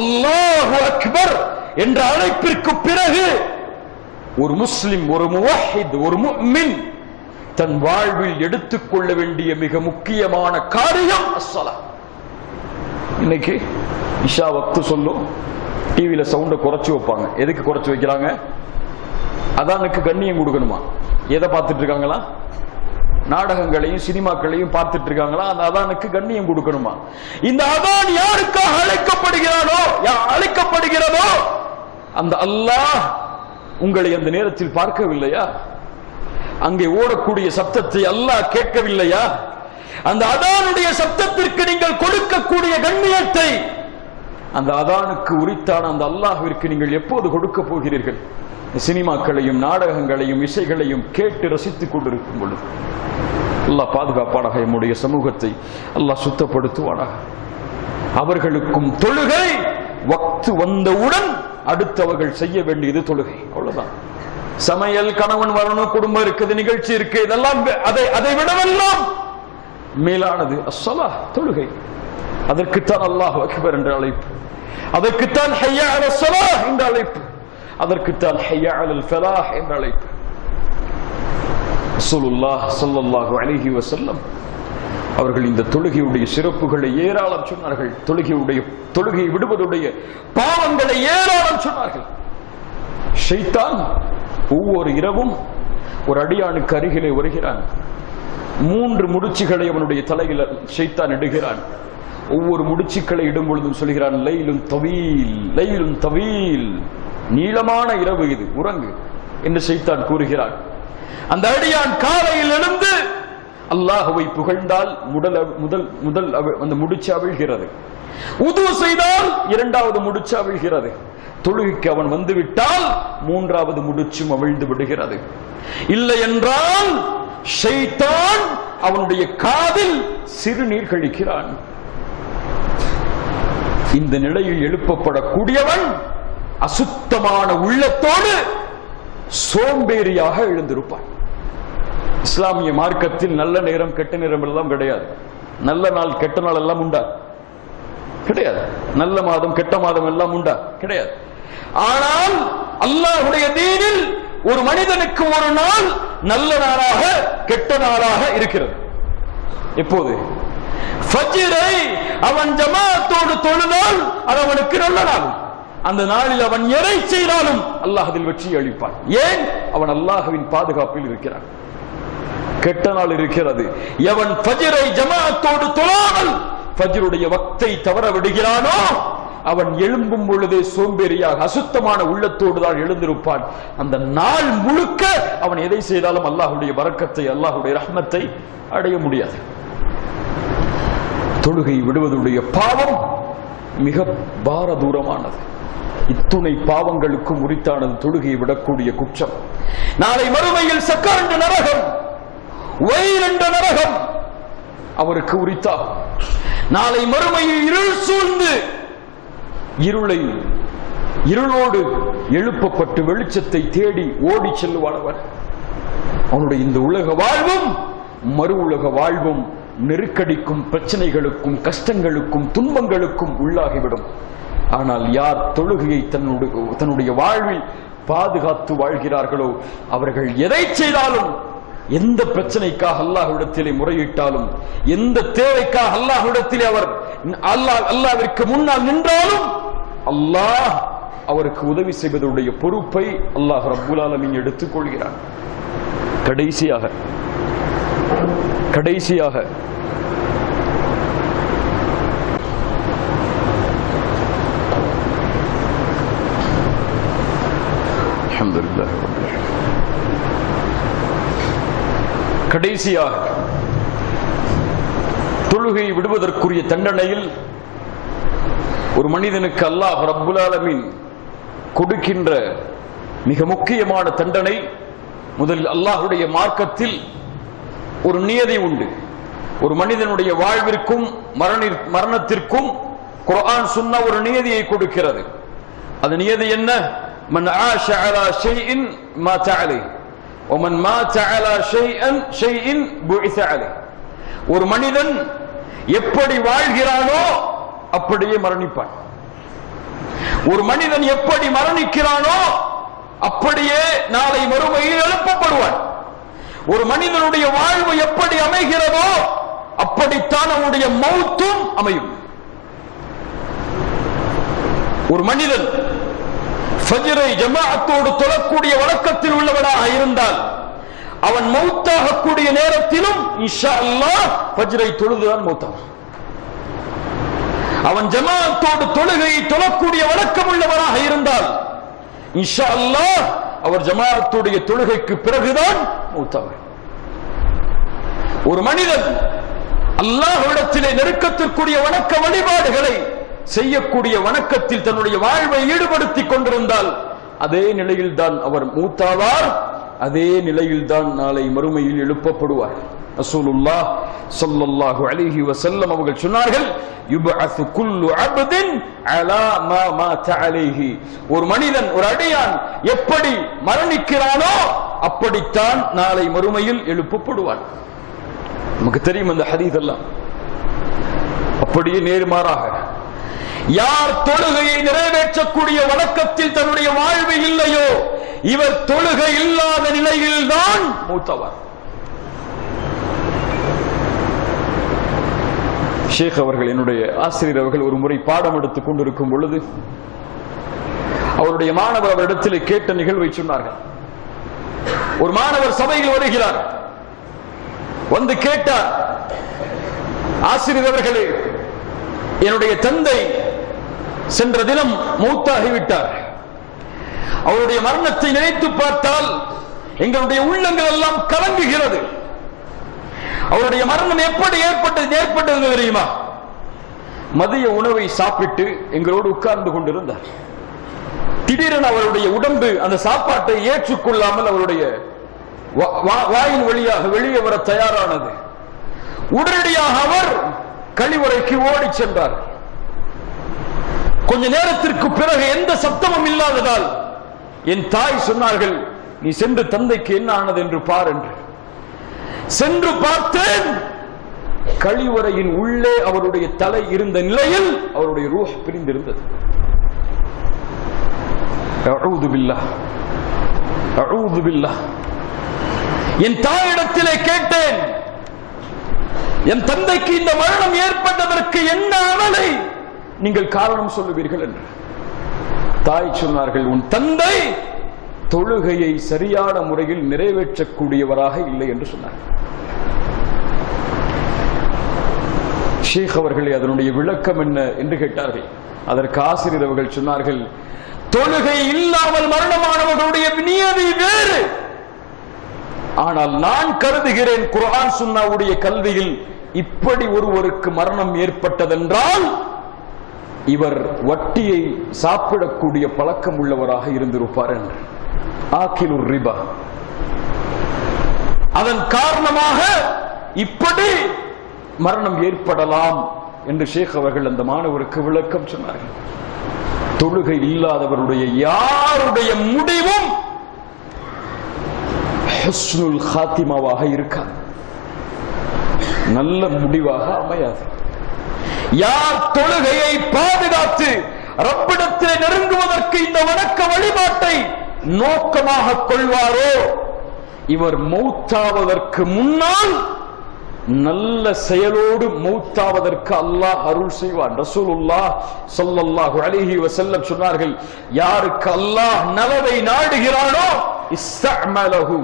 அல்லாஹு அக்பர் என்ற அழைப்பிற்கு பிறகு ஒரு முஸ்லிம், ஒரு முவஹித், ஒரு முஃமின் தன் வாழ்வில் எடுத்துக்கொள்ள வேண்டிய மிக முக்கியமான காரியம் அஸ்ஸலா. இன்னைக்கு இஷா வக்து சொல்லும், டிவியில சவுண்ட குறைச்சு வைப்பாங்க. எதுக்கு குறைச்சு வைக்கிறாங்க? அதானுக்கு கண்ணியம் கொடுக்கணுமா? எதை பார்த்துட்டு இருக்காங்களா? நாடகங்களையும் சினிமாக்களையும் பார்த்துட்டு இருக்காங்களா? அந்த அதானுக்கு கண்ணியம் கொடுக்கணுமா? இந்த அதான் யாருக்காக அழைக்கப்படுகிறதோ அந்த அல்லாஹ் உங்களை அந்த நேரத்தில் பார்க்கவில்லையா? அங்கே ஓடக்கூடிய சப்தத்தை அல்லாஹ் கேட்கவில்லையா? அந்த அதானுடைய சப்தத்திற்கு நீங்கள் கொடுக்கக்கூடிய கண்ணியத்தை அந்த அதானுக்கு உரித்தான அந்த அல்லாஹ்விற்கு நீங்கள் எப்போது கொடுக்க போகிறீர்கள்? சினிமாக்களையும் நாடகங்களையும் இசைகளையும் கேட்டு ரசித்துக் கொண்டிருக்கும் பொழுது. அல்லாஹ் பாதுகாப்பானாக. நம்முடைய சமூகத்தை அல்லாஹ் சுத்தப்படுத்துவானாக. அவர்களுக்கும் தொழுகை வக்து வந்தவுடன் அடுத்தவர்கள் செய்ய வேண்டியது தொழுகை. அவ்வளவுதான். சமையல், கணவன் வரணும், குடும்பம் இருக்குது, நிகழ்ச்சி இருக்கு, இதெல்லாம் அதை விடவெல்லாம் மேலானது அஸ்ஸலா, தொழுகை. அதற்குத்தான் அல்லாஹு அக்பர் என்ற அழைப்பு, அதற்குத்தான் ஹய்யா அலஸ் ஸலாஹ் என்ற அழைப்பு, அதற்குத்தான் ஹய்யா அலல் ஃபலாஹ் என்ற அழைப்பு. ரசூலுல்லாஹ் ஸல்லல்லாஹு அலைஹி வஸல்லம் அவர்கள் இந்த தொழுகையுடைய சிறப்புகளை ஏராளம் சொன்னார்கள். தொழுகையை விடுவதுடைய பாவங்களை ஏராளம் சொன்னார்கள். ஷைத்தான் ஒவ்வொரு இரவும் ஒரு அடியானுக்கு அருகிலே வருகிறான். 3 முடிச்சுகளை அவனுடைய தலையில் ஷைத்தான் இடுகிறான். ஒவ்வொரு முடிச்சுக்களை இடும் பொழுதும் சொல்கிறான், லைலுன் தவீல், நீளமான இரவு இது, உறங்கு என்று ஷைத்தான் கூறுகிறான். அந்த அடியான் காலையில் எழுந்து அல்லாஹ்வை புகழ்ந்தால் முதல் அந்த முடிச்சு அவிழ்கிறது. உது செய்தால் 2வது முடிச்சு அவிழ்கிறது. தொழுகைக்கு அவன் வந்துவிட்டால் 3வது முடிச்சும் அவிழ்ந்து விடுகிறது. இல்லை என்றால் ஷைத்தான் அவனுடைய காதில் சிறுநீர் கழிக்கிறான். இந்த நிலையில் எழுப்பப்படக்கூடியவன் அசுத்தமான உள்ளத்தோடு சோம்பேறியாக எழுந்திருப்பான். இஸ்லாமிய மார்க்கத்தில் நல்ல நேரம் கெட்ட நேரம் எல்லாம் கிடையாது. நல்ல நாள் கெட்ட நாள் எல்லாம் உண்டா? கிடையாது. நல்ல மாதம் கெட்ட மாதம் எல்லாம் உண்டா? கிடையாது. ஆனால் அல்லாஹ்வுடைய தீனில் ஒரு மனிதனுக்கு ஒரு நாள் நல்ல நாளாக கெட்ட நாளாக இருக்கிறது. எப்போது? ஃபஜ்ரை அவன் ஜமாஅத்தோடு தொழுதால் அது அவனுக்கு நல்ல நாள். அந்த நாளில் அவன் எதை செய்தாலும் அல்லாஹ் அதில் வெற்றி அளிப்பான். ஏன்? அவன் அல்லாஹ்வின் பாதுகாப்பில் இருக்கிறான். கெட்ட நாள் இருக்கிறது. எவன் ஃபஜ்ரை ஜமாஅத்தோடு தொழாமல் ஃபஜ்ருடைய வக்தை தவற விடுகிறானோ அவன் எழும்பும் பொழுதே சோம்பேறியாக அசுத்தமான உள்ளத்தோடு தான் எழுந்திருப்பான். அந்த நாள் முழுக்க அவன் எதை செய்தாலும் அல்லாஹ்வுடைய பரக்கத்தை, அல்லாஹ்வுடைய ரஹ்மத்தை அடைய முடியாது. தொழுகை விடுவதுடைய பாவம் மிக பாரதூரமானது. இத்துணை பாவங்களுக்கும் உரித்தானது தொழுகையை விடக்கூடிய குற்றம். நாளை மறுமையில் சக்கர் என்ற நரகம், வயிறு என்ற நரகம் அவருக்கு உரித்தாகும். நாளை மறுமையில் இருள் சூழ்ந்து இருளோடு எழுப்பப்பட்டு வெளிச்சத்தை தேடி ஓடி செல்லுவானவர். அவனுடைய இந்த உலக வாழ்வும் மறு உலக வாழ்வும் நெருக்கடிக்கும், பிரச்சனைகளுக்கும், கஷ்டங்களுக்கும், துன்பங்களுக்கும் உள்ளாகிவிடும். ஆனால் யார் தொழுகையை தன்னுடைய வாழ்வில் பாதுகாத்து வாழ்கிறார்களோ அவர்கள் எதை செய்தாலும், எந்த பிரச்சனைக்காக அல்லாஹ்விடத்திலே முறையிட்டாலும், எந்த தேவைக்காக அல்லாஹ்விடத்திலே அவர் அல்லாஹ்விற்கு முன்னால் நின்றாலும் அல்லாஹ் அவருக்கு உதவி செய்வதுடைய பொறுப்பை அல்லாஹ் ரப்புல் ஆலமீன் எடுத்துக் கொள்கிறான். கடைசியாக அல்ஹம்துலில்லாஹ் கடைசியாக தொழுகை விடுவதற்குரிய தண்டனையில் ஒரு மனிதனுக்கு அல்லாஹ் ரப்புல் ஆலமீன் கொடுக்கின்ற மிக முக்கியமான தண்டனை முதலில் அல்லாஹ்வுடைய மார்க்கத்தில் ஒரு நியதி உண்டு. ஒரு மனிதனுடைய வாழ்விற்கும் மரணத்திற்கும் குர்ஆன் சுன்னா ஒரு நியதியை கொடுக்கிறது. அது நியதி என்ன? மன் ஆஷ அலா ஷைஇன் மாத அலைஹி வ மன் மாத அலா ஷைஇன் புஇஸ அலைஹி. ஒரு மனிதன் எப்படி வாழ்கிறானோ அப்படியே மரணிப்பான். ஒரு மனிதன் எப்படி மரணிக்கிறானோ அப்படியே நாளை மறுமையில் எழுப்பப்படுவான். ஒரு மனிதனுடைய வாழ்வு எப்படி அமைகிறதோ அப்படித்தான் அவனுடைய மௌத்தும் அமையும். ஒரு மனிதன் ஃபஜ்ரை ஜமாஅத்தோடு தொழக்கூடிய வழக்கத்தில் உள்ளவனாக இருந்தால் அவன் மௌத்தாகக்கூடிய நேரத்திலும் இன்ஷா அல்லாஹ் ஃபஜ்ரை தொழுதுதான் மௌத்தாவான். அவன் ஜமாஅத்தோடு தொழுகையை தொழக்கூடிய வழக்கம் உள்ளவனாக இருந்தால் இன்ஷா அல்லாஹ் அவர் ஜமாஅத்துடைய தொழுகைக்கு பிறகுதான் மௌத்தாவான். ஒரு மனிதன் அல்லாஹ்விடத்திலே நெருக்கத்திற்குரிய வணக்க வழிபாடுகளை செய்யக்கூடிய வணக்கத்தில் தன்னுடைய வாழ்வை ஈடுபடுத்திக் கொண்டிருந்தால் அதே நிலையில் தான் அவர் மூத்தாவார். அதே நிலையில் தான் நாளை மறுமையில் எழுப்பப்படுவார். ரசூலுல்லாஹ் ஸல்லல்லாஹு அலைஹி வஸல்லம் அவர்கள் சொன்னார்கள், யுபஅஸு குல்லு அப்தின் அலா மா மாத அலைஹி. ஒரு மனிதன், ஒரு அடியான் எப்படி மரணிக்கிறானோ அப்படித்தான் நாளை மறுமையில் எழுப்பப்படுவான். நமக்கு தெரியும் அந்த ஹதீஸ் எல்லாம். அப்படியே நேர்மாறாக யார் தொழுகையை நிறைவேற்றக்கூடிய வழக்கத்தில் தன்னுடைய வாழ்வு இல்லையோ இவர் தொழுகை இல்லாத நிலையில் தான் மூத்தவர். ஷேக் அவர்கள், என்னுடைய ஆசிரியர் அவர்கள், ஒரு முறை பாடம் எடுத்துக் கொண்டிருக்கும் பொழுது அவருடைய மாணவர் அவரிடத்தில் கேட்ட நிகழ்வை சொன்னார்கள். ஒரு மாணவர் சபையில் வருகிறார். வந்து கேட்டார், ஆசிரியர் அவர்களே, என்னுடைய தந்தை சென்ற தினம் மௌத்தாகிவிட்டார். அவருடைய மரணத்தை நினைத்து பார்த்தால் எங்களுடைய உள்ளங்கள் எல்லாம் கலங்குகிறது. அவருடைய மரணம் எப்படி ஏற்பட்டது தெரியுமா? மதிய உணவை சாப்பிட்டு எங்களோடு உட்கார்ந்து கொண்டிருந்தார். திடீரென அவருடைய உடம்பு அந்த சாப்பாட்டை ஏற்றுக்கொள்ளாமல் அவருடைய வாயின் வழியாக வெளியே வர தயாரானது. உடனடியாக அவர் கழிவறைக்கு ஓடி சென்றார். கொஞ்ச நேரத்திற்கு பிறகு எந்த சத்தமும் இல்லாததால் என் தாய் சொன்னார்கள், நீ சென்று தந்தைக்கு என்ன ஆனது என்று பார் என்று. சென்று பார்த்தேன், கழிவறையின் உள்ளே அவருடைய தலை இருந்த நிலையில் அவருடைய ரூஹ் பிரிந்திருந்தது. அஊது பில்லாஹ், அஊது பில்லாஹ். என் தாயிடத்திலே கேட்டேன், என் தந்தைக்கு இந்த மரணம் ஏற்பட்டதற்கு என்ன அமலை நீங்கள் காரணம் சொல்லுவீர்கள் என்று. தாய் சொன்னார்கள், உன் தந்தை தொழுகையை சரியான முறையில் நிறைவேற்றக்கூடியவராக இல்லை என்று சொன்னார். ஷேக் அவர்களே, அதனுடைய விளக்கம் என்ன என்று கேட்டார்கள். அதற்கு ஆசிரியர் அவர்கள் சொன்னார்கள், தொழுகை இல்லாமல் மரணமானவர்களுடைய நியதி வேறு. ஆனால் நான் கருதுகிறேன், குர்ஆன் சுன்னாவுடைய கல்வியில் இப்படி ஒருவருக்கு மரணம் ஏற்பட்டதென்றால் இவர் வட்டியை சாப்பிடக்கூடிய பழக்கம் உள்ளவராக இருந்திருப்பார் என்று. ஆக்கிலுர் ரிபா, அதன் காரணமாக இப்படி மரணம் ஏற்படலாம் என்று ஷேக் அவர்கள் அந்த மாணவருக்கு விளக்கம் சொன்னார்கள். தொழுகை இல்லாதவருடைய யாருடைய முடிவும் ஹுஸ்னுல் காத்திமாவாக இருக்காது, நல்ல முடிவாக அமையாது. யார் தொழுகையை பாதுகாத்து ரப்பிடத்தில் நெருங்குவதற்கு இந்த வணக்க வழிபாட்டை நோக்கமாக கொள்வாரோ இவர் மௌத்தாவதற்கு முன்னால் நல்ல செயலோடு மௌத்தாவதற்கு அல்லாஹ் அருள் செய்வான். ரசூலுல்லாஹ் ஸல்லல்லாஹு அலைஹி வஸல்லம் சொன்னார்கள், யாருக்கு அல்லாஹ் நலவை நாடுகிறானோ இஸ்தஅமலஹு,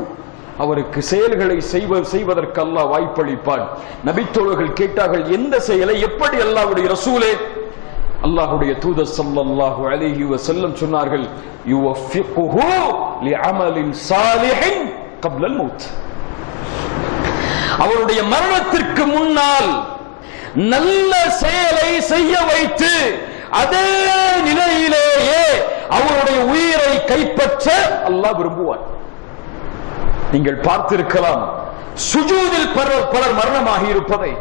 அவருக்கு செயல்களை செய்வதற்கு அல்லாஹ் வாய்ப்பளிப்பான். நபித்தோழர்கள் கேட்டார்கள், எந்த செயலை, எப்படி? அல்லாஹ்வுடைய ரசூலே, அல்லாஹ்வுடைய தூதர் ஸல்லல்லாஹு அலைஹி வஸல்லம் சொன்னார்கள், யுவஃபிகுஹு லிஅமலின் சாலிஹின் قبل الموت, அவருடைய மரணத்திற்கு முன்னால் நல்ல செயலை செய்ய வைத்து அதே நிலையிலேயே அவருடைய உயிரை கைப்பற்ற அல்லாஹ் விரும்புவான். நீங்கள் பார்த்திருக்கலாம் சுஜூதில் பலர் மரணமாகி இருப்பதை.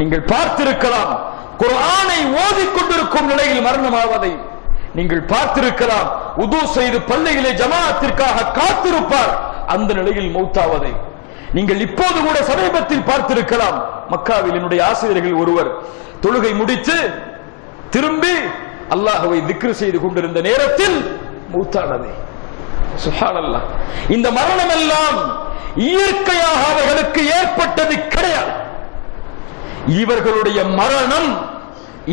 நீங்கள் பார்த்திருக்கலாம் குர்ஆனை ஓதிக்கொண்டிருக்கும் நிலையில் மரணமாவதை. நீங்கள் பார்த்திருக்கலாம் உது செய்து பள்ளியிலே ஜமாஅத்திற்காக காத்திருப்பார், அந்த நிலையில் மௌத்தாவதை. நீங்கள் இப்போது கூட சமீபத்தில் பார்த்திருக்கலாம், மக்காவில் என்னுடைய ஆசிரியர்கள் ஒருவர் தொழுகை முடித்து திரும்பி அல்லாஹ்வை திக்ர் செய்து கொண்டிருந்த நேரத்தில் மௌத்தானதை. சுப்ஹானல்லாஹ். இந்த மரணம் எல்லாம் இயற்கையாக அவர்களுக்கு ஏற்பட்டது கிடையாது. இவர்களுடைய மரணம்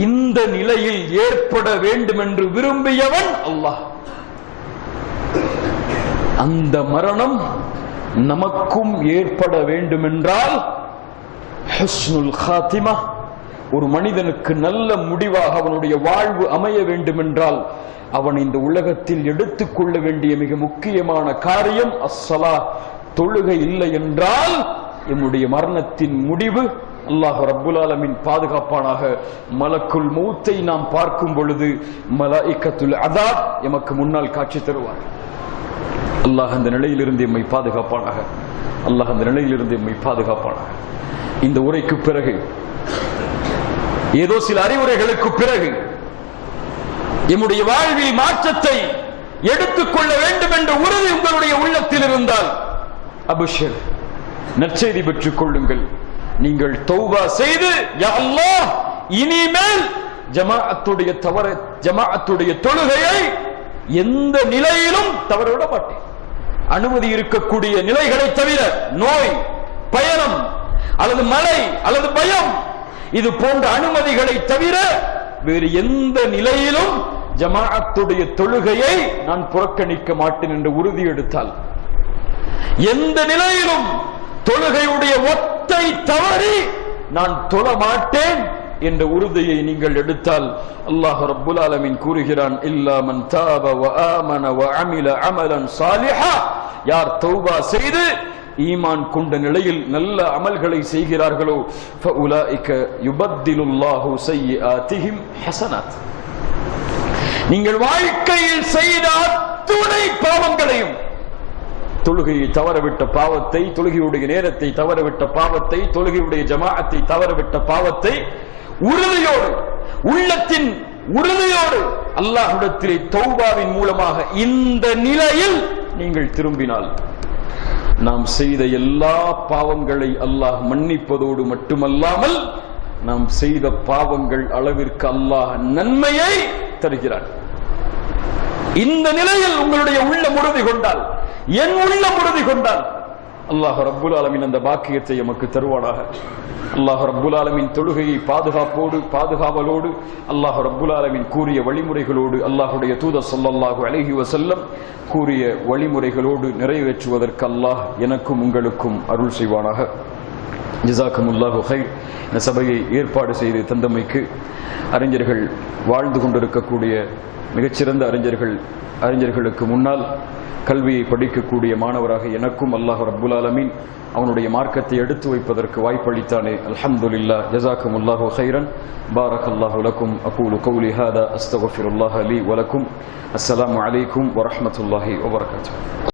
இந்த நிலையில் ஏற்பட வேண்டும் என்று விரும்பியவன் அல்லாஹ். அந்த மரணம் நமக்கும் ஏற்பட வேண்டும் என்றால் ஹுஸ்னுல் காத்திமா, ஒரு மனிதனுக்கு நல்ல முடிவாக அவனுடைய வாழ்வு அமைய வேண்டும் என்றால் அவன் இந்த உலகத்தில் எடுத்துக்கொள்ள வேண்டிய மிக முக்கியமான காரியம் அஸ்ஸலா, தொழுகை. இல்லை என்றால் நம்முடைய மரணத்தின் முடிவு அல்லாஹ் ரப்புல் ஆலமீன் பாதுகாப்பானாக. மலக்குல் மௌத்தை நாம் பார்க்கும் பொழுது மலாயிகத்துல் அஸாப் எமக்கு முன்னால் காட்சி தருவார். அல்லாஹ் அந்த நிலையிலிருந்து எம்மை பாதுகாப்பானாக. அல்லாஹ் அந்த நிலையிலிருந்து எம்மை பாதுகாப்பானாக. இந்த உரைக்கு பிறகு, ஏதோ சில அறிவுரைகளுக்கு பிறகு, எம்முடைய வாழ்வில் மாற்றத்தை எடுத்துக்கொள்ள வேண்டும் என்ற உறுதி உங்களுடைய உள்ளத்தில் இருந்தால் அபுஷர், நற்செய்தி பெற்றுக் கொள்ளுங்கள். நீங்கள் தௌபா செய்து யா அல்லாஹ் இனிமேல் ஜமாஅத்துடைய தொழுகையை எந்த நிலையிலும் தவறவிட மாட்டேன். அனுமதி இருக்கக்கூடிய நிலைகளை தவிர, நோய், பயணம் அல்லது மழை அல்லது பயம், இது போன்ற அனுமதிகளை தவிர வேறு எந்த நிலையிலும் ஜமாஅத்துடைய தொழுகையை நான் புறக்கணிக்க மாட்டேன் என்று உறுதி எடுத்தால், எந்த நிலையிலும் தொழுகையுடைய ஒத்தை தவறி நான் தொழ மாட்டேன் என்ற உறுதியை நீங்கள் எடுத்தால், அல்லாஹ் ரப்புல் ஆலமீன் கூறுகிறான், இல்லா மன் தாப வ ஆமன வ அமில அமலன் சாலிஹா, யார் தௌபா செய்து ஈமான் கொண்ட நிலையில் நல்ல அமல்களை செய்கிறார்களோ, ஃபஉலாயிக யுபத்திலுல்லாஹு ஸய்யிஆத்திஹிம் ஹஸனாத். நீங்கள் வாழ்க்கையில் செய்த அத்துணை பாவங்களையும், தொழுகையை தவறவிட்ட பாவத்தை, தொழுகையுடைய நேரத்தை தவறவிட்ட பாவத்தை, தொழுகையுடைய ஜமாஅத்தை தவறவிட்ட பாவத்தை உறுதியோடு, உள்ளத்தின் உறுதியோடு அல்லாஹ்விடத்திலே தௌபாவின் மூலமாக இந்த நிலையில் நீங்கள் திரும்பினால், நாம் செய்த எல்லா பாவங்களை அல்லாஹ் மன்னிப்பதோடு மட்டுமல்லாமல் நாம் செய்த பாவங்கள் அளவிற்கு அல்லாஹ் நன்மையை தருகிறார். இந்த நிலையில் உங்களுடைய உள்ளம் உறுதி கொண்டால், என் உள்ளம் உறுதி கொண்டால், அல்லாஹ் ரப்புல் ஆலமீன் அந்த பாக்கியத்தை எமக்கு தருவானாக. அல்லாஹ் ரப்புல் ஆலமீன் தொழுகையை பாதுகாவலோடு, அல்லாஹ் ரப்புல் ஆலமீன் கூறிய வழிமுறைகளோடு, அல்லாஹ்வுடைய தூதர் ஸல்லல்லாஹு அலைஹி வஸல்லம் கூறிய வழிமுறைகளோடு நிறைவேற்றுவதற்கு அல்லாஹ் எனக்கும் உங்களுக்கும் அருள் செய்வானாக. ஜஸாக்குமுல்லாஹு கைர். இந்த சபையை ஏற்பாடு செய்து தந்தமைக்கு, அறிஞர்கள் வாழ்ந்து கொண்டிருக்கக்கூடிய மிகச்சிறந்த அறிஞர்களுக்கு முன்னால் கல்வியை படிக்கக்கூடிய மாணவராக எனக்கும் அல்லாஹ் ரப்புல் ஆலமீன் அவனுடைய மார்க்கத்தை எடுத்து வைப்பதற்கு வாய்ப்பளித்தானே. அல்ஹம்துலில்லாஹ். ஜஸாக்குமுல்லாஹு கைரன். பாரக்கல்லாஹு லக்கும். அகூலு கௌலி ஹாதா அஸ்தக்ஃபிருல்லாஹ லீ வ லக்கும். அஸ்ஸலாமு அலைக்கும் வ ரஹ்மத்துல்லாஹி வ பரகாத்துஹு.